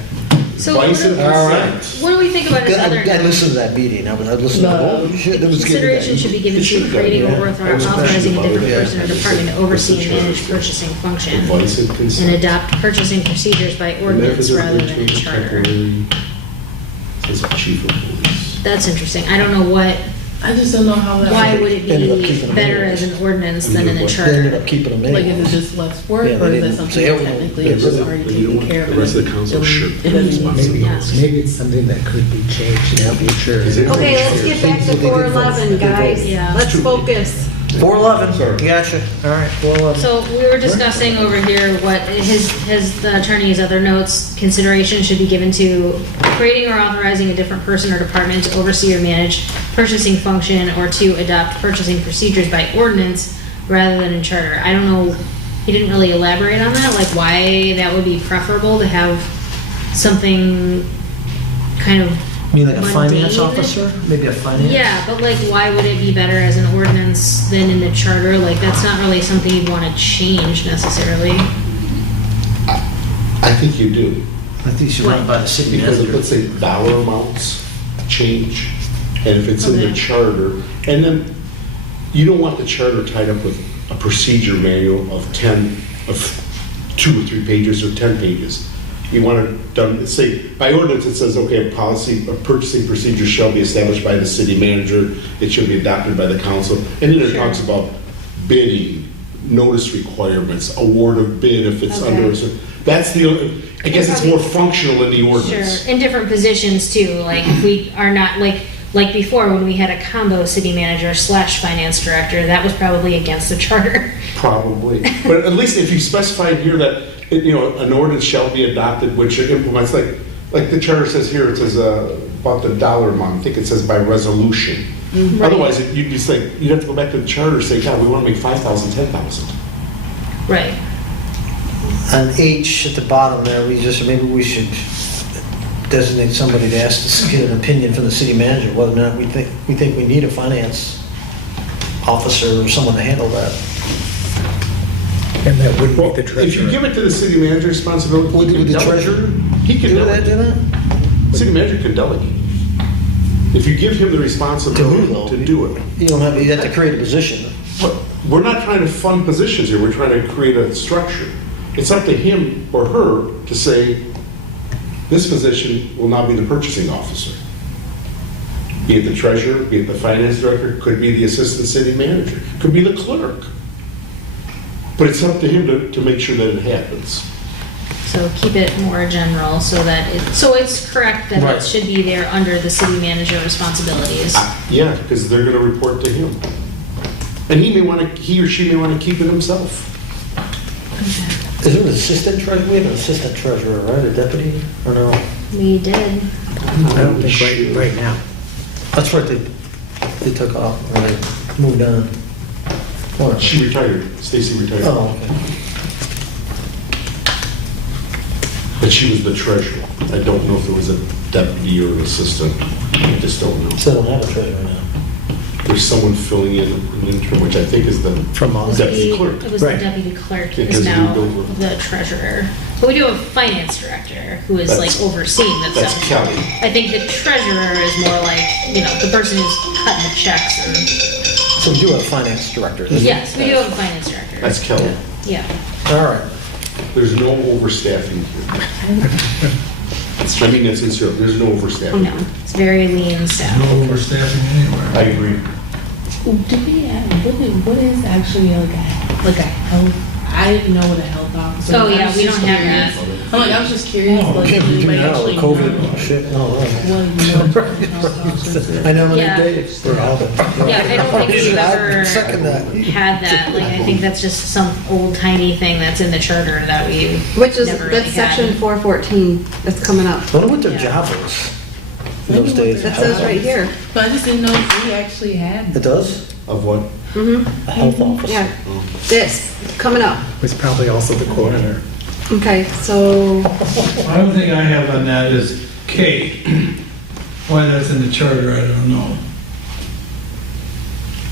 So what Advice and do, All right. consent. what do we think about his other? I listened to that meeting. I listened to, oh, shit, it was good. Consideration should be given It should to have creating done, or yeah. I was authorizing a passionate different about it. person or department to oversee and manage purchasing function Advice and and consent. adopt purchasing procedures by ordinance rather than in charter. Says chief of police. That's interesting. I don't know what, I just don't know how that. why would it Ended up be keeping them better anyways. as an ordinance than in a They ended charter? up keeping them Like, in. is it just less work, Yeah, or they is that didn't something say, that oh, technically yeah, is just really, already but you don't taken want care of? the rest of the council Doesn't- should it be doesn't need to be- responsible. Maybe it's something that could be changed in the future. Is it? Okay, let's get back to 411, guys. Yeah. Let's focus. 411, gotcha. All right, 411. So we were discussing over here what the attorney's other notes, consideration should be given to creating or authorizing a different person or department to oversee or manage purchasing function or to adopt purchasing procedures by ordinance rather than in charter. I don't know, he didn't really elaborate on that, like why that would be preferable to have something kind of You mean like a finance mundane? officer? Maybe a finance? Yeah, but like, why would it be better as an ordinance than in the charter? Like, that's not really something you'd want to change necessarily. I think you do. I think you should run by the city Because manager. let's say dollar amounts change, and if it's in the Okay. charter, and then you don't want the charter tied up with a procedure manual of 2 or 3 pages or 10 pages. You want it done, say, by ordinance, it says, okay, a policy, a purchasing procedure shall be established by the city manager, it should be adopted by the council, and then it Sure. talks about bidding, notice requirements, award of bid if it's Okay. under a certain, that's the, I guess it's more functional in the Sure, ordinance. in different positions too, like if we are not, like before when we had a combo city manager / finance director, that was probably against the charter. Probably, but at least if you specify here that, an ordinance shall be adopted which implements, like the charter says here, it says about the dollar amount, I think it says by resolution. Right. Otherwise, you'd just like, you'd have to go back to the charter and say, God, we want to make 5,000, 10,000. Right. On H at the bottom there, maybe we should designate somebody to ask to get an opinion from the city manager, whether or not we think we need a finance officer or someone to handle that. And that wouldn't Well, be the if you treasurer. give it to the city manager responsibility. he Would can the delegate. treasurer He can do that, delegate. do that? City manager can delegate. If you give him the To responsibility who, though? to do it. You don't have, you have to create a position. But we're not trying to fund positions here, we're trying to create a structure. It's up to him or her to say, this position will now be the purchasing officer. Be it the treasurer, be it the finance director, could be the assistant city manager, could be the clerk. But it's up to him to make sure that it happens. So keep it more general so that so it's correct that Right. it should be there under the city manager responsibilities. Yeah, because they're gonna report to him. And he or she may want to keep it himself. Is there an assistant treasurer? We have an assistant treasurer, right, or deputy, or no? We did. I don't think right now. That's right, they took off, or they moved on. Or- She retired, Stacy retired. Oh, okay. But she was the treasurer. I don't know if there was a deputy or an assistant. I just don't know. So they don't have a treasurer now. There's someone filling in an interim, which I think is the From all deputy clerk. It was the Right. deputy clerk Because is we now moved over. the treasurer. But we do have a finance director who is like That's- overseeing that that's stuff. Kelly. I think the treasurer is more like, the person who's cutting the checks and, So we do have a finance director. yes, we do have a finance director. That's Kelly. Yeah. All right. There's no overstaffing here. I mean, that's sincere. There's no overstaffing. No, it's very lean staff. No overstaffing anywhere. I agree. Do we have, what is actually like a health, I didn't know what a health officer. Oh, was. yeah, I was we just don't have curious. that. I was just curious, Oh, like, Can't do we do anybody now, actually COVID, know shit, no, right. what a health officer is? I know, Yeah. We're all the. Yeah, I don't think we've ever Second that. had that. Like, I think that's just some old tiny thing that's in the charter that we Which is, never really that's had. section 414 that's coming up. I wonder what their Yeah. job is in those days. That says right here. But I just didn't know if we actually had. It does? Of what? A health officer. Yeah, this, coming up. Was probably also the coroner. Okay, so, One thing I have on that is K. Why that's in the charter, I don't know.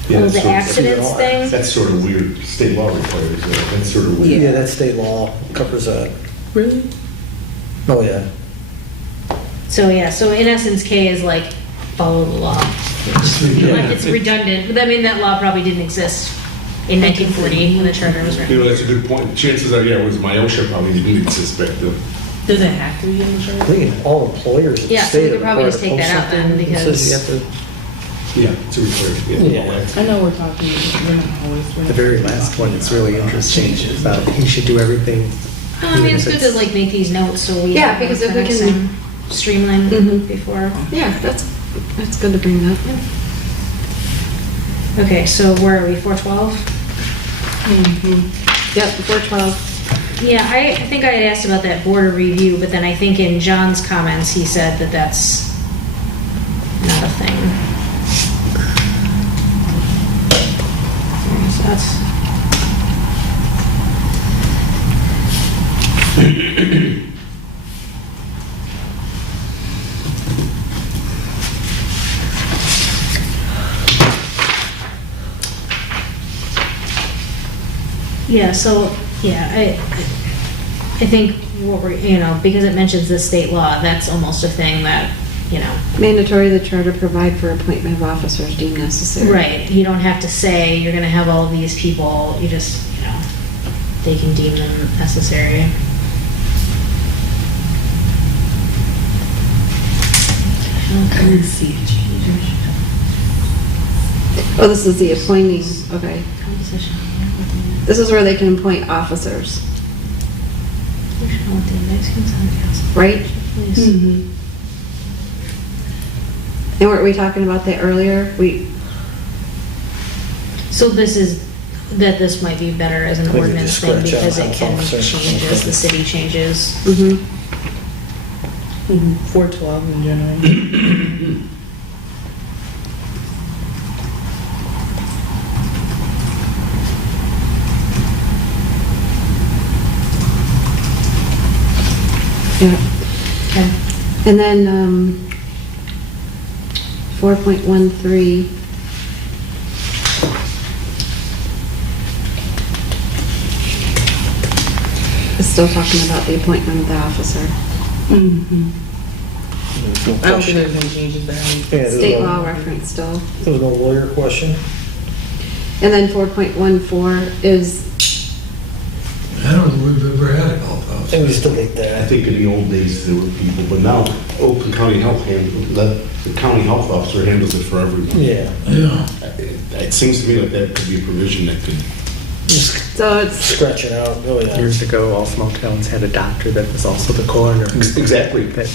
Yeah, Oh, that's the sort of- accidents thing? That's sort of weird. State law requires that. That's sort of weird. Yeah, that state law covers that. Really? Oh, yeah. So yeah, so in essence, K is like follow the law. It's redundant, but I mean, that law probably didn't exist in 1940 when the charter was You know, written. that's a good point. Chances are, yeah, it was MIOSHA probably didn't exist back then. Does it have to be in the I charter? think all employers in the Yeah, so state we are could probably required just to take post that out then, something that says you have Yeah, it's a required. Yeah. I know we're talking, we're not always. The very last one is really interesting. About he should do everything. I mean, it's good to like make these notes so we. Yeah, because if the we next can- time streamline Mhm. before. yeah, that's good to bring up. Okay, so where are we, 412? Yep, 412. Yeah, I think I had asked about that border review, but then I think in John's comments, he said that that's not a thing. So that's, yeah, so, yeah, I think what we're, because it mentions the state law, that's almost a thing that, Mandatory the charter provide for appointment of officers deemed necessary. right, you don't have to say you're gonna have all of these people, you just, they can deem them necessary. Let's see. Oh, this is the appointing, okay. Composition. This is where they can appoint officers, right? Mm-hmm. And weren't we talking about that earlier? So this might be better as an We could ordinance just thing scratch out because it health can officer. change as the city changes. Mm-hmm. 412 in general. Yeah. Okay. And then 4.13. It's still talking about the appointment of the officer. I don't think there's any changes there. State law reference still. There was no lawyer question. And then 4.14 is, I don't know if we've ever had a golf house. And we still get I that. think in the old days there were people, but now Oakland County Health the county health officer handles it for everyone. Yeah. Yeah. It seems to me like that could be a provision that could, Just so it's, scratch it out, oh yeah. Years ago, all small towns had a doctor that was also the coroner. exactly, That-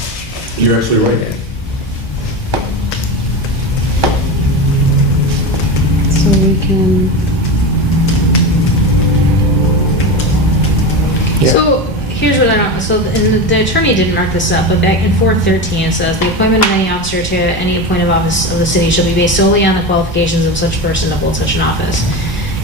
you're absolutely right. so we can, Yeah. So here's what I don't, so, and the attorney didn't mark this up, but back in 413, it says, "The appointment of any officer to any appointed office of the city shall be based solely on the qualifications of such person to hold such an office."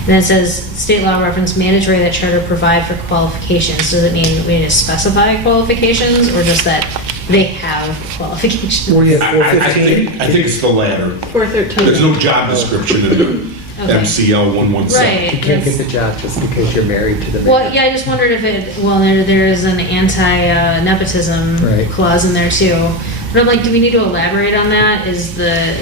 And then it says, "State law reference mandatory that charter provide for qualifications." Does it mean we need to specify qualifications, or just that they have qualifications? Were you at I 415? think it's the latter. 413. There's no job description in the Okay. MCL 117. Right. You can't get that's- the job just because you're married to the man. Well, yeah, I just wondered if it, well, there is an anti-nepotism Right. clause in there too. But I'm like, do we need to elaborate on that? Is the,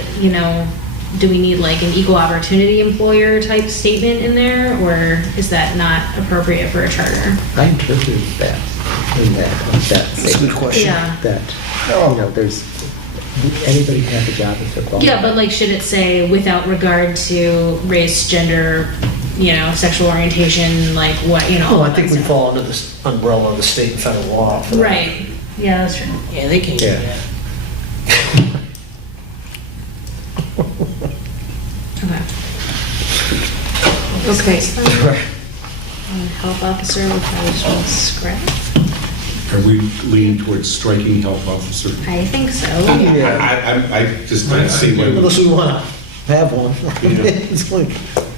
do we need like an equal opportunity employer type statement in there? Or is that not appropriate for a charter? I interpreted that in that That's a good statement, question. Yeah. that, there's, anybody can have a job if they're qualified. Yeah, but like, should it say without regard to race, gender, sexual orientation, like what, Well, all I that think we stuff? fall under this umbrella of the state and federal law. for that. Right. Yeah, that's true. Yeah, they can do Yeah. that. Okay. Okay. Right. Health officer, which I was going to scrap. Are we leaning towards striking health officer? I think so. Yeah. I just don't see why. Unless we want to have one. Yeah. It's like,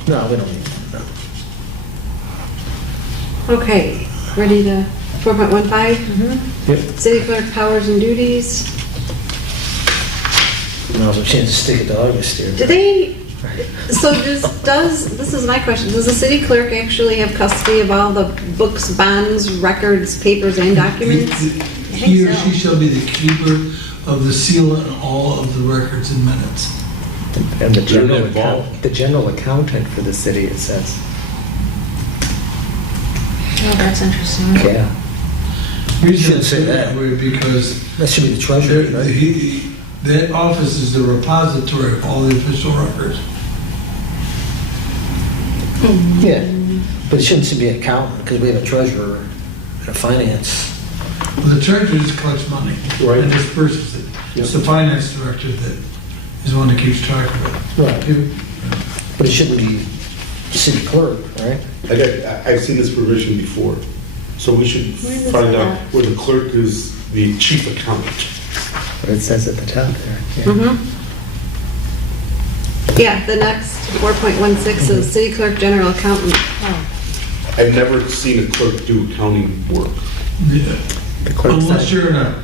no, we don't need that. Okay, ready to, 4.15? Yep. City clerk powers and duties. Now's a chance to stick it to August here. Do they, so this is my question, does the city clerk actually have custody of all the books, bonds, records, papers, and documents? He or so. she shall be the keeper of the seal and all of the records and minutes. And the They're general involved. the general accountant for the city, it says. Oh, that's interesting. Yeah. Reason Shouldn't it's say that. way because That should be the treasurer, right? that office is the repository of all the official records. Yeah, but it shouldn't be an accountant, because we have a treasurer and a finance. Well, the treasurer just collects money Right. and disperses it. It's the finance director that is the one that keeps track of it. Right. But it shouldn't be the city clerk, right? I've seen this provision before, so we should Where is find that out at? where the clerk is the chief accountant. But it says at the top there. Yeah. Mm-hmm. Yeah, the next 4.16 is city clerk, general accountant. Oh, I've never seen a clerk do accounting work. Yeah. The clerk Unless said, you're in a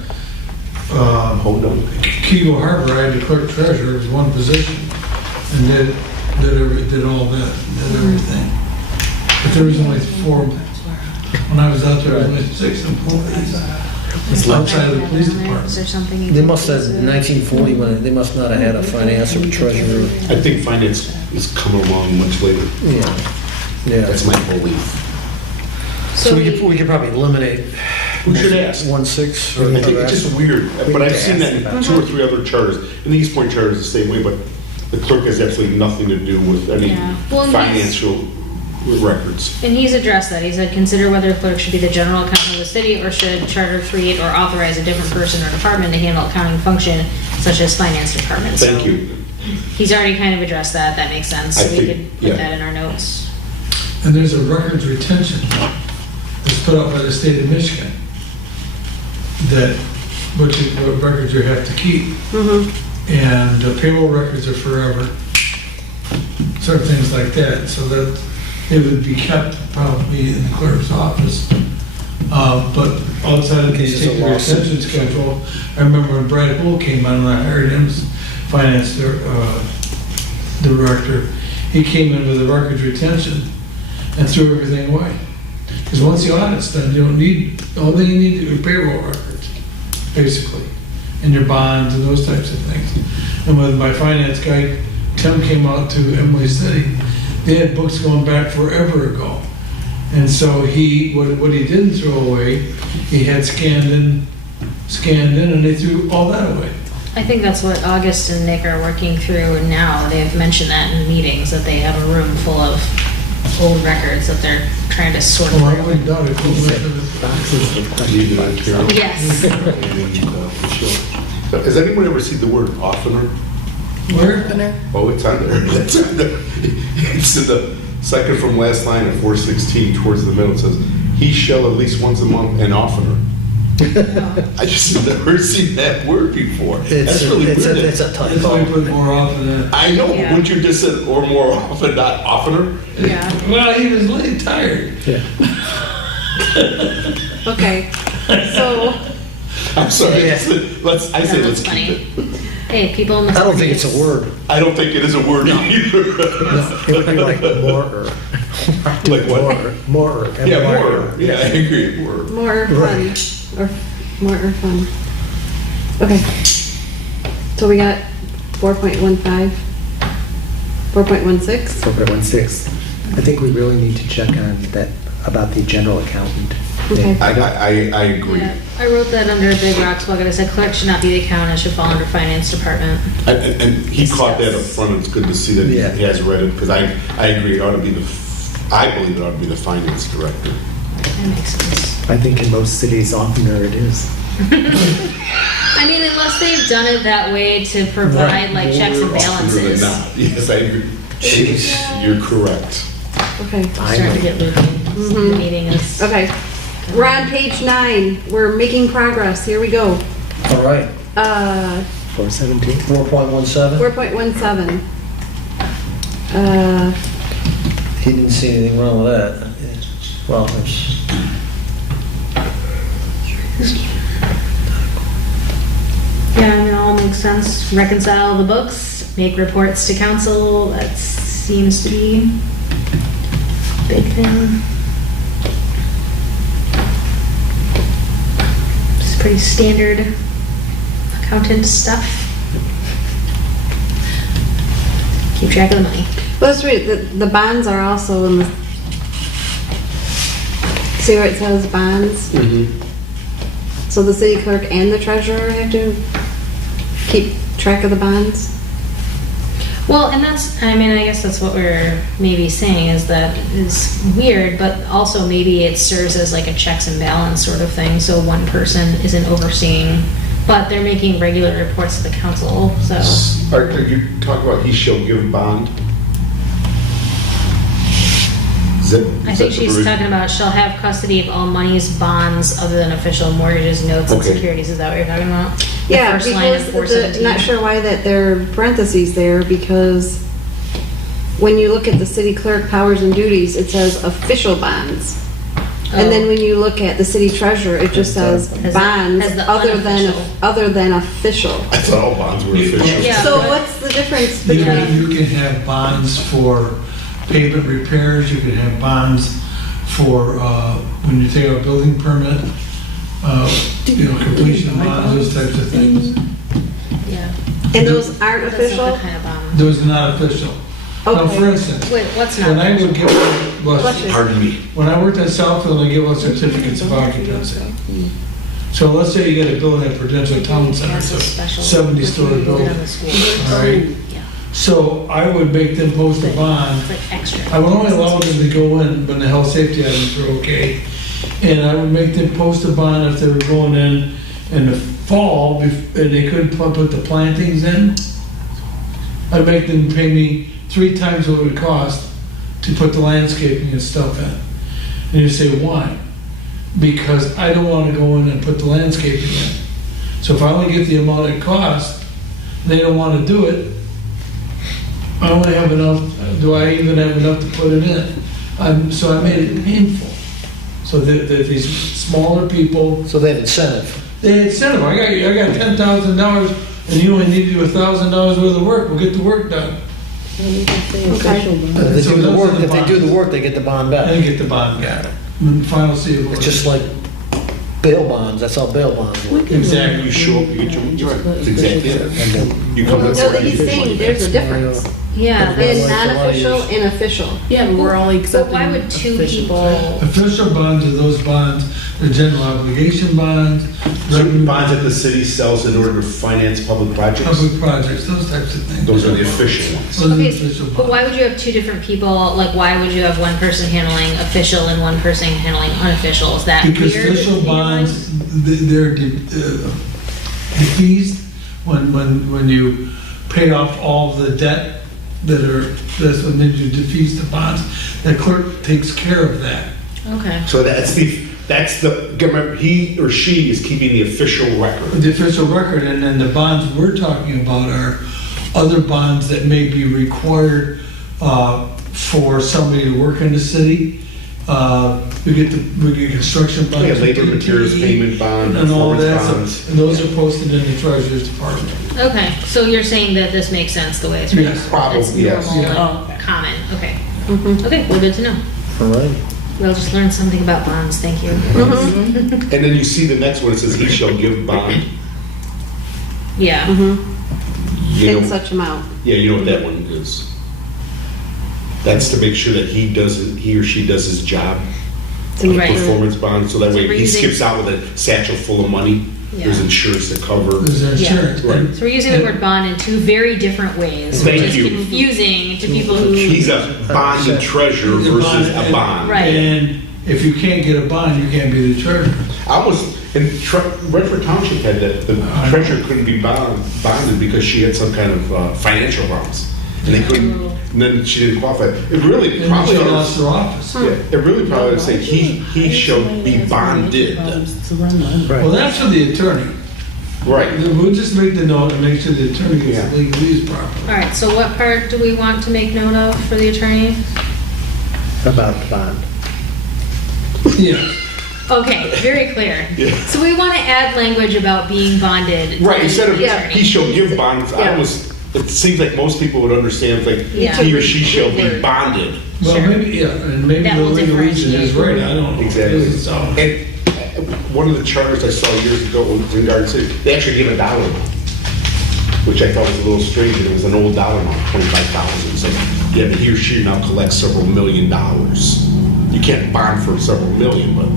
Hold on. Keego Harbor, I had the clerk treasurer as one position and did all that, did everything. But there was only 4, when I was out there, there was only 6 employees outside of the police Is department. there something? you They can must have, use? in 1940, they must not have had a finance or a treasurer. I think finance is coming along much later. Yeah. Yeah. That's my belief. So we could probably eliminate We should ask. 1/6 or I think it's just weird, but I've seen that in ask 2 or 3 other charters. And the East Point charter is the same way, but the clerk has absolutely nothing to do with any Yeah. Well, and financial records. And he's addressed that. He said, consider whether clerk should be the general accountant of the city or should charter create or authorize a different person or department to handle accounting function such as finance department. Thank So you. He's already kind of addressed that. That makes sense. I We think- could put yeah. that in our notes. And there's a records retention that's put up by the state of Michigan that, what records you have to keep. And payroll records are forever, certain things like that, so that it would be kept probably in the clerk's office But outside of This the is a taking lawsuit. retention schedule, I remember when Brad Bull came on and I hired him as finance director, he came in with a records retention and threw everything away. Because once the audit's done, you don't need, all thing you need is payroll records, basically, and your bonds and those types of things. And when my finance guy, Tim, came out to Emily City, they had books going back forever ago. And so what he didn't throw away, he had scanned in, and they threw all that away. I think that's what August and Nick are working through now. They've mentioned that in meetings, that they have a room full of old records that they're trying to sort Well, I through. wouldn't doubt it. Boxes with question marks. Yes. Has anyone ever seen the word oftener? Where? Oh, it's on there. It's on there. It's in the second from last line of 416 towards the middle. It says, "He shall at least once a month and oftener." I just have never seen that word before. That's really It's weird. a That's why we typo. put more often than. I know, Yeah. wouldn't you just say, or more often, not oftener? Yeah. Well, he was really tired. Yeah. Okay, so, I'm sorry. Yeah. I say let's That's keep funny. it. Hey, people in the. I don't think it's a word. I don't think it is a word either. It would be like more. Like what? More. Yeah, more. Yeah, I agree, more. more fun, Right. or more or fun. Okay. So we got 4.15, 4.16. 4.16. I think we really need to check on that, about the general accountant. Okay. I agree. Yeah, I wrote that under a big rocks bucket. I said clerk should not be the accountant, should fall under finance department. And he caught that up front. It's good to see that Yeah. he has read it, because I agree, it ought to be I believe it ought to be the finance director. That makes sense. I think in most cities, oftener it is. I mean, unless they've done it that way to provide like checks and More often than balances. not. Yes, I agree. Jeez. You're correct. Okay. Starting to get loopy. The meeting is. Okay. We're on page 9. We're making progress. Here we go. All right. 417. 4.17. 4.17. He didn't see anything wrong with that. Well, there's. Yeah, I mean, it all makes sense. Reconcile the books, make reports to council. That seems to be a big thing. It's pretty standard accountant stuff. Keep track of the money. Let's read it. The bonds are also in the. See where it says bonds? So the city clerk and the treasurer have to keep track of the bonds? Well, and that's, I mean, I guess that's what we're maybe saying is that is weird, but also maybe it serves as like a checks and balance sort of thing. So one person isn't overseeing, but they're making regular reports to the council, so. Are you talking about he shall give bond? Is I that think the she's provision? talking about shall have custody of all monies, bonds, other than official mortgages, notes, and Okay. securities. Is that what you're talking about? The Yeah, first line of because 417. not sure why that there are parentheses there, because when you look at the city clerk powers and duties, it says official bonds. And then Oh. when you look at the city treasurer, it just says Has bonds the other than official. I thought all bonds were official. Yeah. So what's the difference You between? can have bonds for pavement repairs, you can have bonds for, when you take out a building permit, completion bonds, those types of things. Yeah. And those aren't That's not official? the kind of bond. Those are not official. Now, Okay. for instance, Wait, what's not? when I would give, Bless you. Pardon me. when I worked at Southfield, I give out certificates of occupancy. So let's say you get a building at Prudential Town Center, That's it's a a special. 70-story Put it on building. the school. All right, Yeah. so I would make them post a bond. It's like extra. I would only allow them to go in when the health safety items were okay. And I would make them post a bond if they were going in the fall, and they couldn't put the plantings in. I'd make them pay me 3 times what it would cost to put the landscaping and stuff in. And you say, why? Because I don't want to go in and put the landscaping in. So if I only get the amount it costs, they don't want to do it, I only have enough, do I even have enough to put it in? So I made it painful. So that these smaller people, So they have incentive. they incentive, I got $10,000 and you only need to do $1,000 worth of work, we'll get the work done. Okay. If they So do the those work, are the if they do the bonds. work, they get the bond And back. get the bond back. And final CO. It's just like bail bonds, that's how bail bonds work. Exactly. You show up, you get your, you're right, that's exactly it. You come No, in. that he's saying there's a difference Yeah, in that's, non-official and official. Yeah, but we're only but accepting. why would two officials, people, right? Official bonds are those bonds, the general obligation bonds, Certain bonds that the city sells in order to finance public projects, public projects, those types of things. those are the official ones. Those are the okay, official but bonds. why would you have two different people? Like, why would you have one person handling official and one person handling unofficial? Is that Because weird? official in your mind? bonds, they're defeased when you pay off all the debt that's when you defease the bonds. The clerk takes care of that. Okay. So that's remember, he or she is keeping the official record. The official record, and then the bonds we're talking about are other bonds that may be required for somebody to work in the city. We get construction bonds. Yeah, labor materials payment bond, And all performance that, bonds. and those are posted in the treasurer's department. Okay, so you're saying that this makes sense the way it's written? Yes. Probably, It's yes. normal Yeah. and common, okay. Okay, well, good to know. All right. We'll just learn something about bonds, thank you. And then you see the next one, it says he shall give bond. Yeah, You In know, such amount. yeah, you know what that one is. That's to make sure that he or she does his job. Right. Performance bond, so that So way we're he using- skips out with a satchel full of money. There's Yeah. insurance to cover. There's insurance. Right. And- so we're using the word bond in two very different ways, which Thank is you. confusing to people who, He's a bonded treasurer versus a bond. Right. And if you can't get a bond, you can't be the treasurer. I was, in Redford Township had that, the treasurer couldn't be bonded because she had some kind of financial problems. And they couldn't, and then she didn't qualify. It really And probably, she lost her office. yeah, it really probably would say he shall be bonded. Well, that's for the attorney. Right. We'll just make the note and make sure the attorney gets Yeah. the legalese properly. alright, so what part do we want to make note of for the attorney? About the bond. Yeah. Okay, very clear. Yeah. So we want to add language about being bonded. to Right, instead of the Yeah. attorney. he shall give bonds, I Yeah. almost, it seems like most people would understand, like, Yeah. he or she shall be bonded. Well, Sure. maybe, yeah, and maybe That the will legal reason is differentiate. right, I don't know. Exactly. It doesn't sound- And one of the charters I saw years ago was in Garden City, they actually gave a dollar amount, which I thought was a little strange, and it was an old dollar amount, 25,000. So, yeah, but he or she now collects several $1 million. You can't bond for several million, but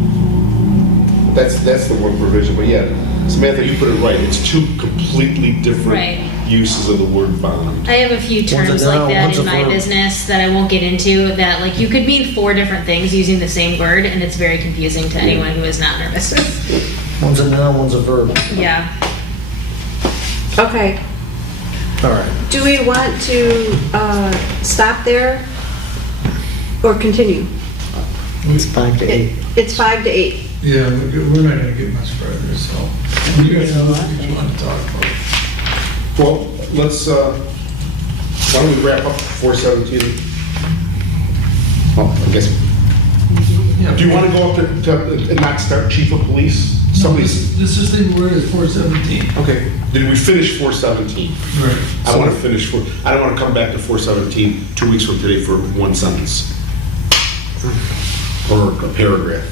that's the one provision. But yeah, Samantha, you put it right. It's two completely different Right. uses of the word bond. I have a few One's a terms noun, like that one's in a my verb. business that I won't get into, that like you could mean 4 different things using the same word, and it's very confusing to anyone who is not nervous. One's a noun, one's a verb. Yeah. Okay, All right. do we want to stop there or continue? It's 5 to 8. It's 5 to 8. Yeah, we're not gonna get much further, so. You guys know what you want to talk about. Well, let's, why don't we wrap up 417? Oh, I guess, do you want to go up to and not start chief of police? No, Somebody's, this is the word is 417. okay, did we finish 417? Right. I want to finish, I don't want to come back to 417 2 weeks from today for one sentence. Or a paragraph.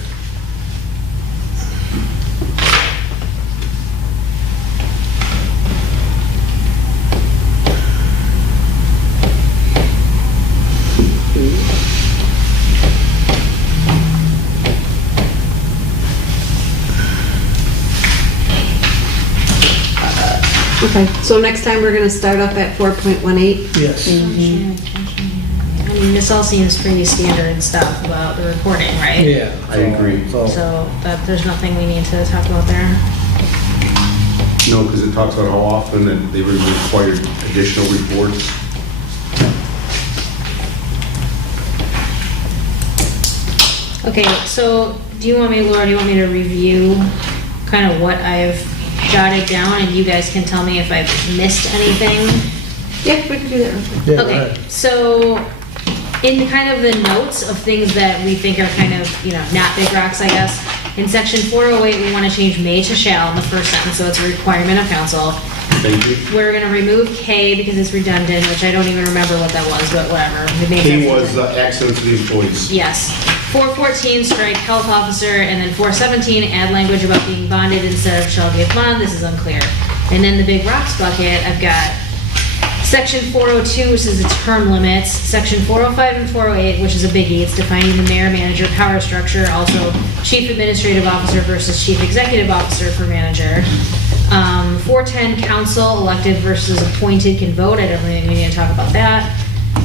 Okay, so next time we're gonna start up at 4.18. Yes. I mean, this all seems pretty standard stuff about the reporting, right? Yeah. I agree. So, So that there's nothing we need to talk about there. No, because it talks about how often and they required additional reports. Okay, so do you want me, Laura, do you want me to review kind of what I've jotted down, and you guys can tell me if I've missed anything? Yeah, we can do that. yeah, Okay, right. so in kind of the notes of things that we think are kind of, not big rocks, I guess. In section 408, we want to change may to shall in the first sentence, so it's a requirement of council. Thank you. We're gonna remove K because it's redundant, which I don't even remember what that was, but whatever. It makes He sense. was accident to the employees. Yes. 414, strike health officer, and then 417, add language about being bonded instead of shall give bond. This is unclear. And then the big rocks bucket, I've got section 402, which is the term limits, section 405 and 408, which is a biggie. It's defining the mayor-manager power structure, also chief administrative officer versus chief executive officer for manager. 410, council, elected versus appointed can vote. I don't think we need to talk about that.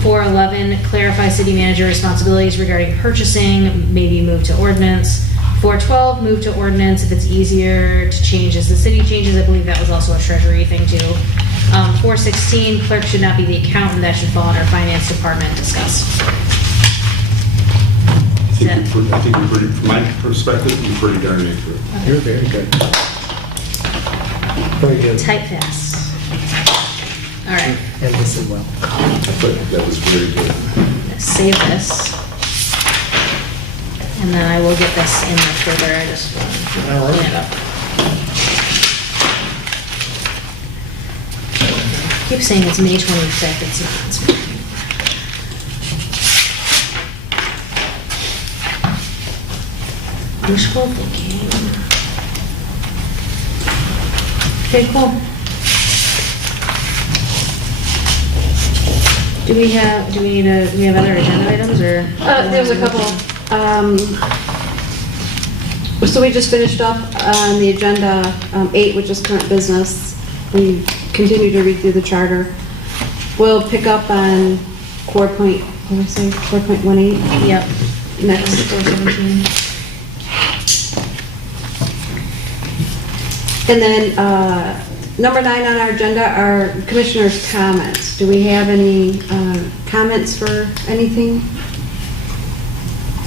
411, clarify city manager responsibilities regarding purchasing, maybe move to ordinance. 412, move to ordinance if it's easier to change as the city changes. I believe that was also a treasury thing too. 416, clerk should not be the accountant. That should fall under finance department, discuss. I think you're pretty, from my perspective, you're pretty darn accurate. You're very good. Very good. Type fast. All right, And listen well. I thought that was very good. let's save this. And then I will get this in the folder. I just want to All right. clean it up. I keep saying it's May 25th. It's not. It's May 24th. Wishful thinking. Okay, cool. Do we have other agenda items or? There's a couple. So we just finished up on the agenda 8, which is current business. We continue to read through the charter. We'll pick up on 4.18 Yep. next. 417. And then number 9 on our agenda are commissioners' comments. Do we have any comments for anything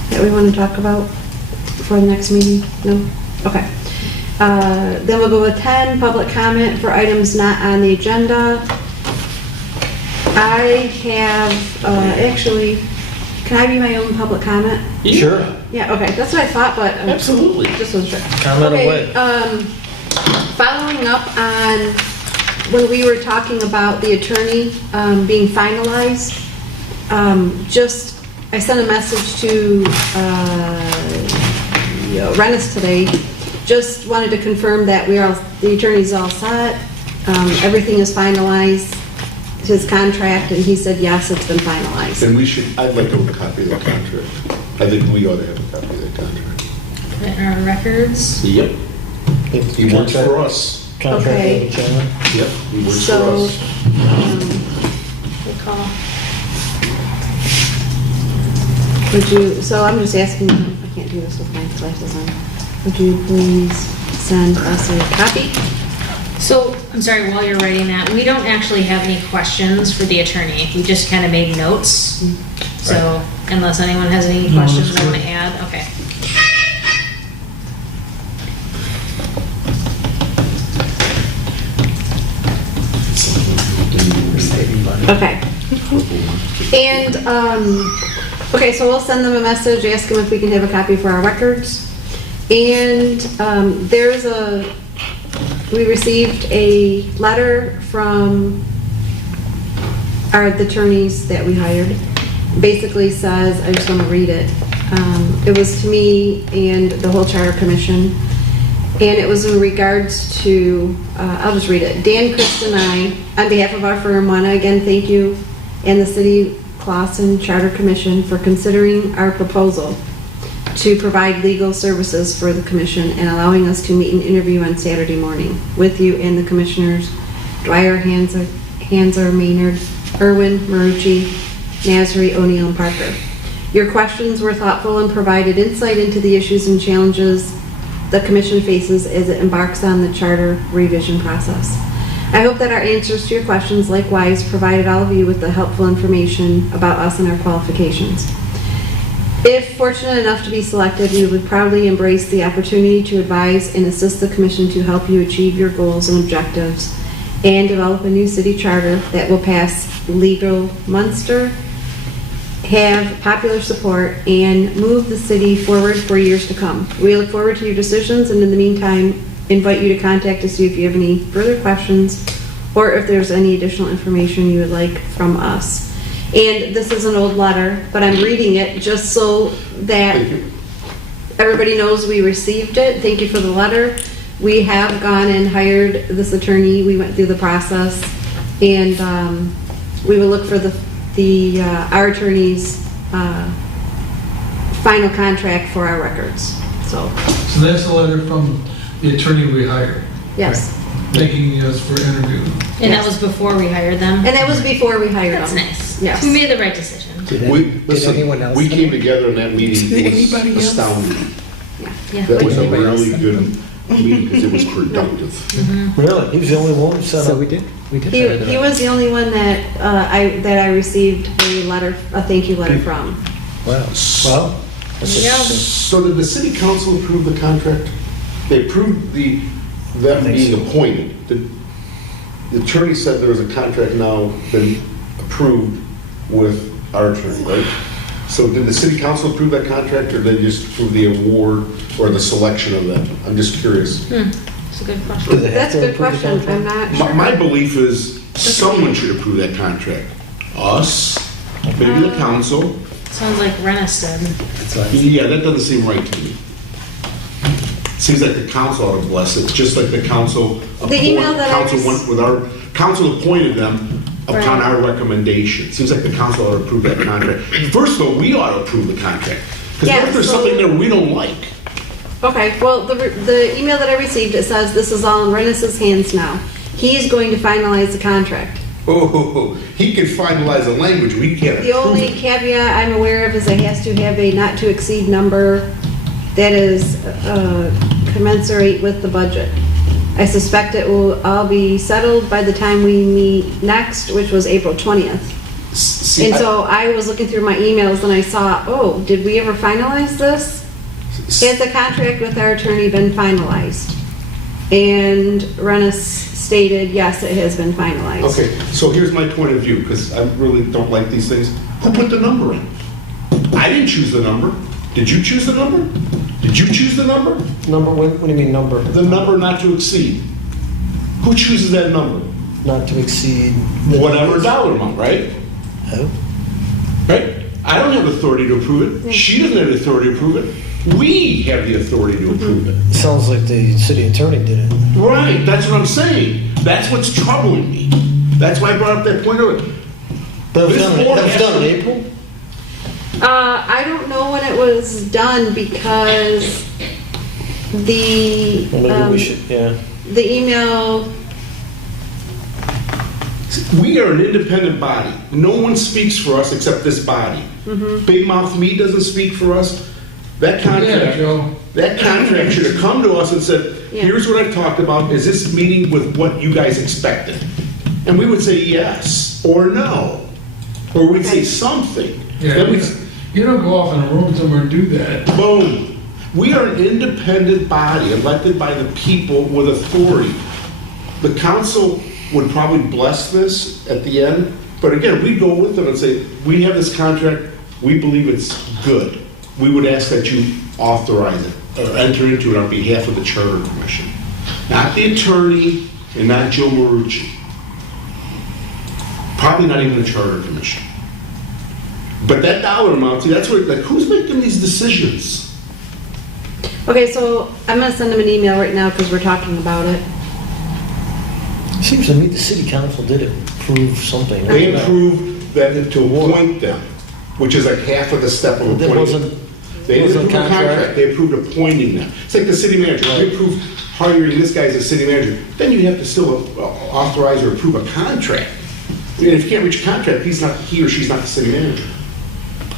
that we want to talk about for the next meeting? No? Okay. Then we'll go with 10, public comment for items not on the agenda. I have, actually, can I be my own public comment? Sure. Yeah, okay, that's what I thought, but. Absolutely. Just wasn't sure. Comment Okay, away. Following up on when we were talking about the attorney being finalized, I sent a message to Rennis today. Just wanted to confirm that the attorney's all set, everything is finalized, his contract, and he said, yes, it's been finalized. Then I'd like to have a copy of that contract. I think we ought to have a copy of that contract. Put it in our records. Yep. He works for us. Contract Okay. with the chairman. Yep, he works for So, us. Good call. so I'm just asking, I can't do this with my glasses on. Would you please send us a copy? So, I'm sorry, while you're writing that, we don't actually have any questions for the attorney. We just kind of made notes. So, unless anyone has any No, questions that's they want good. to add, okay. Okay. And, okay, so we'll send them a message, ask them if we can have a copy for our records. And we received a letter from the attorneys that we hired. Basically says, I just want to read it. It was to me and the whole Charter Commission. And it was in regards to, I'll just read it. Dan, Chris, and I, on behalf of our firm, want to again thank you and the City Clausen Charter Commission for considering our proposal to provide legal services for the commission and allowing us to meet and interview on Saturday morning with you and the commissioners, Dwyer, Hanser, Maynard, Irwin, Marucci, Nasri, O'Neill, and Parker. Your questions were thoughtful and provided insight into the issues and challenges the commission faces as it embarks on the charter revision process. I hope that our answers to your questions likewise provided all of you with the helpful information about us and our qualifications. If fortunate enough to be selected, we would proudly embrace the opportunity to advise and assist the commission to help you achieve your goals and objectives and develop a new city charter that will pass legal muster have popular support and move the city forward for years to come. We look forward to your decisions, and in the meantime, invite you to contact us if you have any further questions or if there's any additional information you would like from us. And this is an old letter, but I'm reading it just so that everybody knows we received it. Thank you for the letter. We have gone and hired this attorney. We went through the process, and we will look for our attorney's final contract for our records. So, that's a letter from the attorney we hired, yes. thanking us for interview. And that was before we hired them? And that was before we hired That's them. nice. Yes. We made the right decision. Did anyone else? We came together in that meeting, Did it was anybody else? astounding. Yeah. That was a Anybody else? really good meeting because it was productive. Really? He was the only one who set So up. we did He, hire them. he was the only one that I received a thank you letter from. Wow. Well, that's Yeah. interesting. So did the city council approve the contract? They approved them being appointed. The attorney said there was a contract now been approved with our attorney, right? So did the city council approve that contract, or did they just approve the award or the selection of them? I'm just curious. That's a good Do question. they have That's a to good approve the question. I'm contract? not sure. My belief is someone should approve that contract. Us, maybe the council. Sounds like Rennis did. That's what I said. Yeah, that doesn't seem right to me. Seems like the council ought to bless it, just like the council. email that I council went with our council appointed them upon Right. our recommendation. Seems like the council ought to approve that contract. First of all, we ought to approve the contract. Because what Yeah, if there's so- something there we don't like? Okay, well, the email that I received, it says this is all in Rennis's hands now. He is going to finalize the contract. Oh, he can finalize the language, we can't The only approve it. caveat I'm aware of is it has to have a not to exceed number that is commensurate with the budget. I suspect it will all be settled by the time we meet next, which was April 20th. See, And so I was looking through my emails and I saw, oh, did we ever finalize this? Has the contract with our attorney been finalized? And Rennis stated, yes, it has been finalized. Okay, so here's my point of view, because I really don't like these things. Who put the number in? I didn't choose the number. Did you choose the number? Did you choose the number? Number, what do you mean number? The number not to exceed. Who chooses that number? Not to exceed. Whatever dollar amount, right? Oh. Right? I don't have authority to approve it. She doesn't have the authority to approve it. We have the authority to approve it. Sounds like the city attorney did it. Right, that's what I'm saying. That's what's troubling me. That's why I brought up that point earlier. That was This done, board that was has done in to- April? I don't know when it was done because the, Well, maybe we should, yeah. the email, We are an independent body. No one speaks for us except this body. Big Mouth Me doesn't speak for us. That Yeah, contract, Joe. that contract should have come to us and said, Yeah. here's what I've talked about. Is this meeting with what you guys expected? And we would say yes or no. Or we'd say Okay. something. Yeah, Then we'd you don't go off in a room somewhere and do that. Boom. We are an independent body elected by the people with authority. The council would probably bless this at the end, but again, we go with them and say, we have this contract, we believe it's good. We would ask that you authorize it or enter into it on behalf of the Charter Commission. Not the attorney and not Joe Marucci. Probably not even the Charter Commission. But that dollar amount, see, that's where, like, who's making these decisions? okay, so I'm gonna send him an email right now because we're talking about it. Seems to me the city council did approve something. They approved that to appoint them, which is like half of the step of There appointing. wasn't, They didn't wasn't approve a contract. contract, they approved appointing them. It's like the city manager, they approved hiring this guy as a city manager. Then you have to still authorize or approve a contract. And if you can't reach a contract, he or she's not the city manager.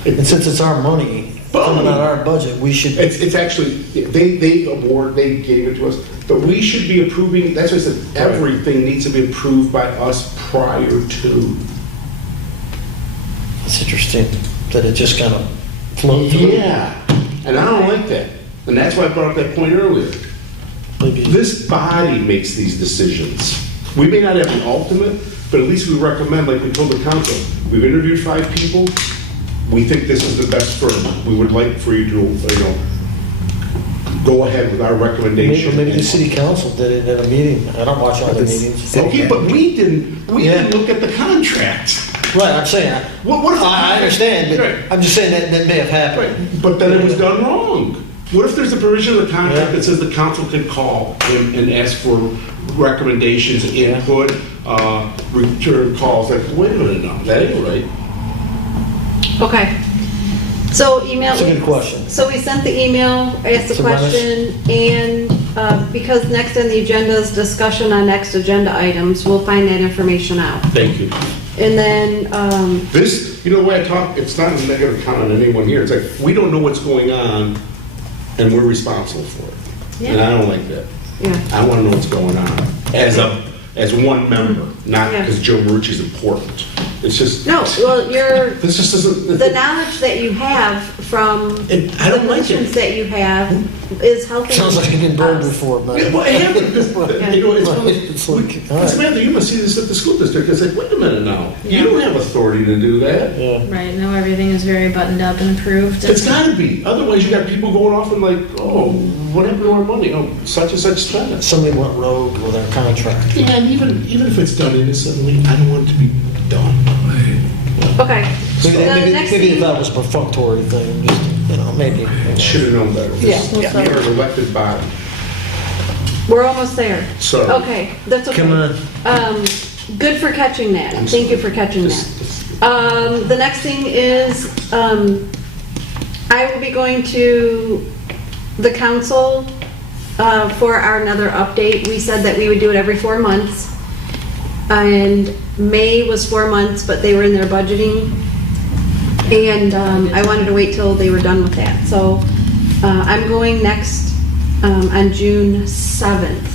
and since it's our money, coming out of our budget, we should, It's actually, they gave it to us, but we should be approving, that's why I said, everything needs to be approved by us prior to. it's interesting that it just kind of flowed through. Yeah, and I don't like that. And that's why I brought up that point earlier. Maybe- This body makes these decisions. We may not have an ultimate, but at least we recommend, like we told the council, we've interviewed 5 people. we think this is the best firm. We would like for you to, go ahead with our recommendation. Maybe the city council did it at a meeting. I don't watch all the meetings. Okay, but we didn't look at the contract. Right, I'm saying, What if- I understand, Right. but I'm just saying that may have happened. Right, but then it was done wrong. What if there's a provision of the contract that says the council can call and ask for recommendations, input, return calls? Like, wait a minute now, that ain't right. Okay. So email. That's a good question. So we sent the email, asked the So run us- question, and because next on the agenda is discussion on next agenda items, we'll find that information out. Thank you. And then, This, the way I talk, it's not a negative comment on anyone here. It's like, we don't know what's going on, and we're responsible for it. And I don't like that. yeah, I want to know what's going on as one member, not Yeah. because Joe Marucci's important. It's just, no, well, this just isn't. the knowledge that you have from And the I don't like positions it. that you have is helping Sounds like you've been burned us. before, but. Yeah, well, I haven't, because, it's one of It's like, all right. Samantha, you must see this at the school district. It's like, wait a minute now. You don't have authority to do that. Yeah. Right, now everything is very buttoned up and approved. It's gotta be. Otherwise, you got people going off and like, oh, what happened to our money? Oh, such and such spent it. Somebody went rogue with our contract. Yeah, and even if it's done innocently, I don't want it to be done. Okay. Maybe, The maybe, next maybe thing- that was a perfunctory thing, just, maybe. Should have known better. Yeah. You're an elected body. We're almost there. So. Okay, that's okay. Come on. Good for catching that. I'm Thank you sorry. for catching Just- that. The next thing is, I will be going to the council for our another update. We said that we would do it every 4 months. And May was 4 months, but they were in their budgeting. And I wanted to wait till they were done with that. So I'm going next on June 7th.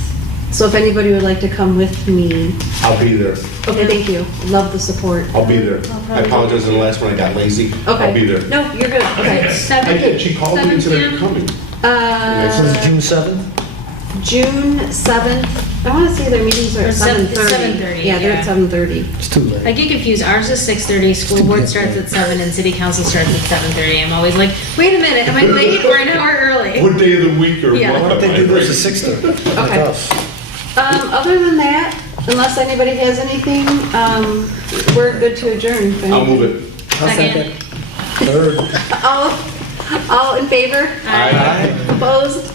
So if anybody would like to come with me. I'll be there. Okay, thank you. Love the support. I'll be there. I apologize on the last one, I got lazy. Okay. I'll be there. No, you're good. Okay. I did, she called me and said I'm coming. So it's June 7th? June 7th. I want to say their meetings are at Or seven- 7:30. it's 7:30, Yeah, they're at yeah. 7:30. It's too I late. get confused. Ours is 6:30, school board starts at 7, and city council starts at 7:30. I'm always like, wait a minute, am I late or an hour early? What day of the week or Yeah. what? Why don't they do this at 6:30? Like Okay. us? Other than that, unless anybody has anything, we're good to adjourn. I'll move it. Second. Third. All in favor? Aye. Opposed?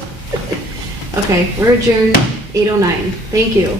Okay, we're adjourned 8:09. Thank you.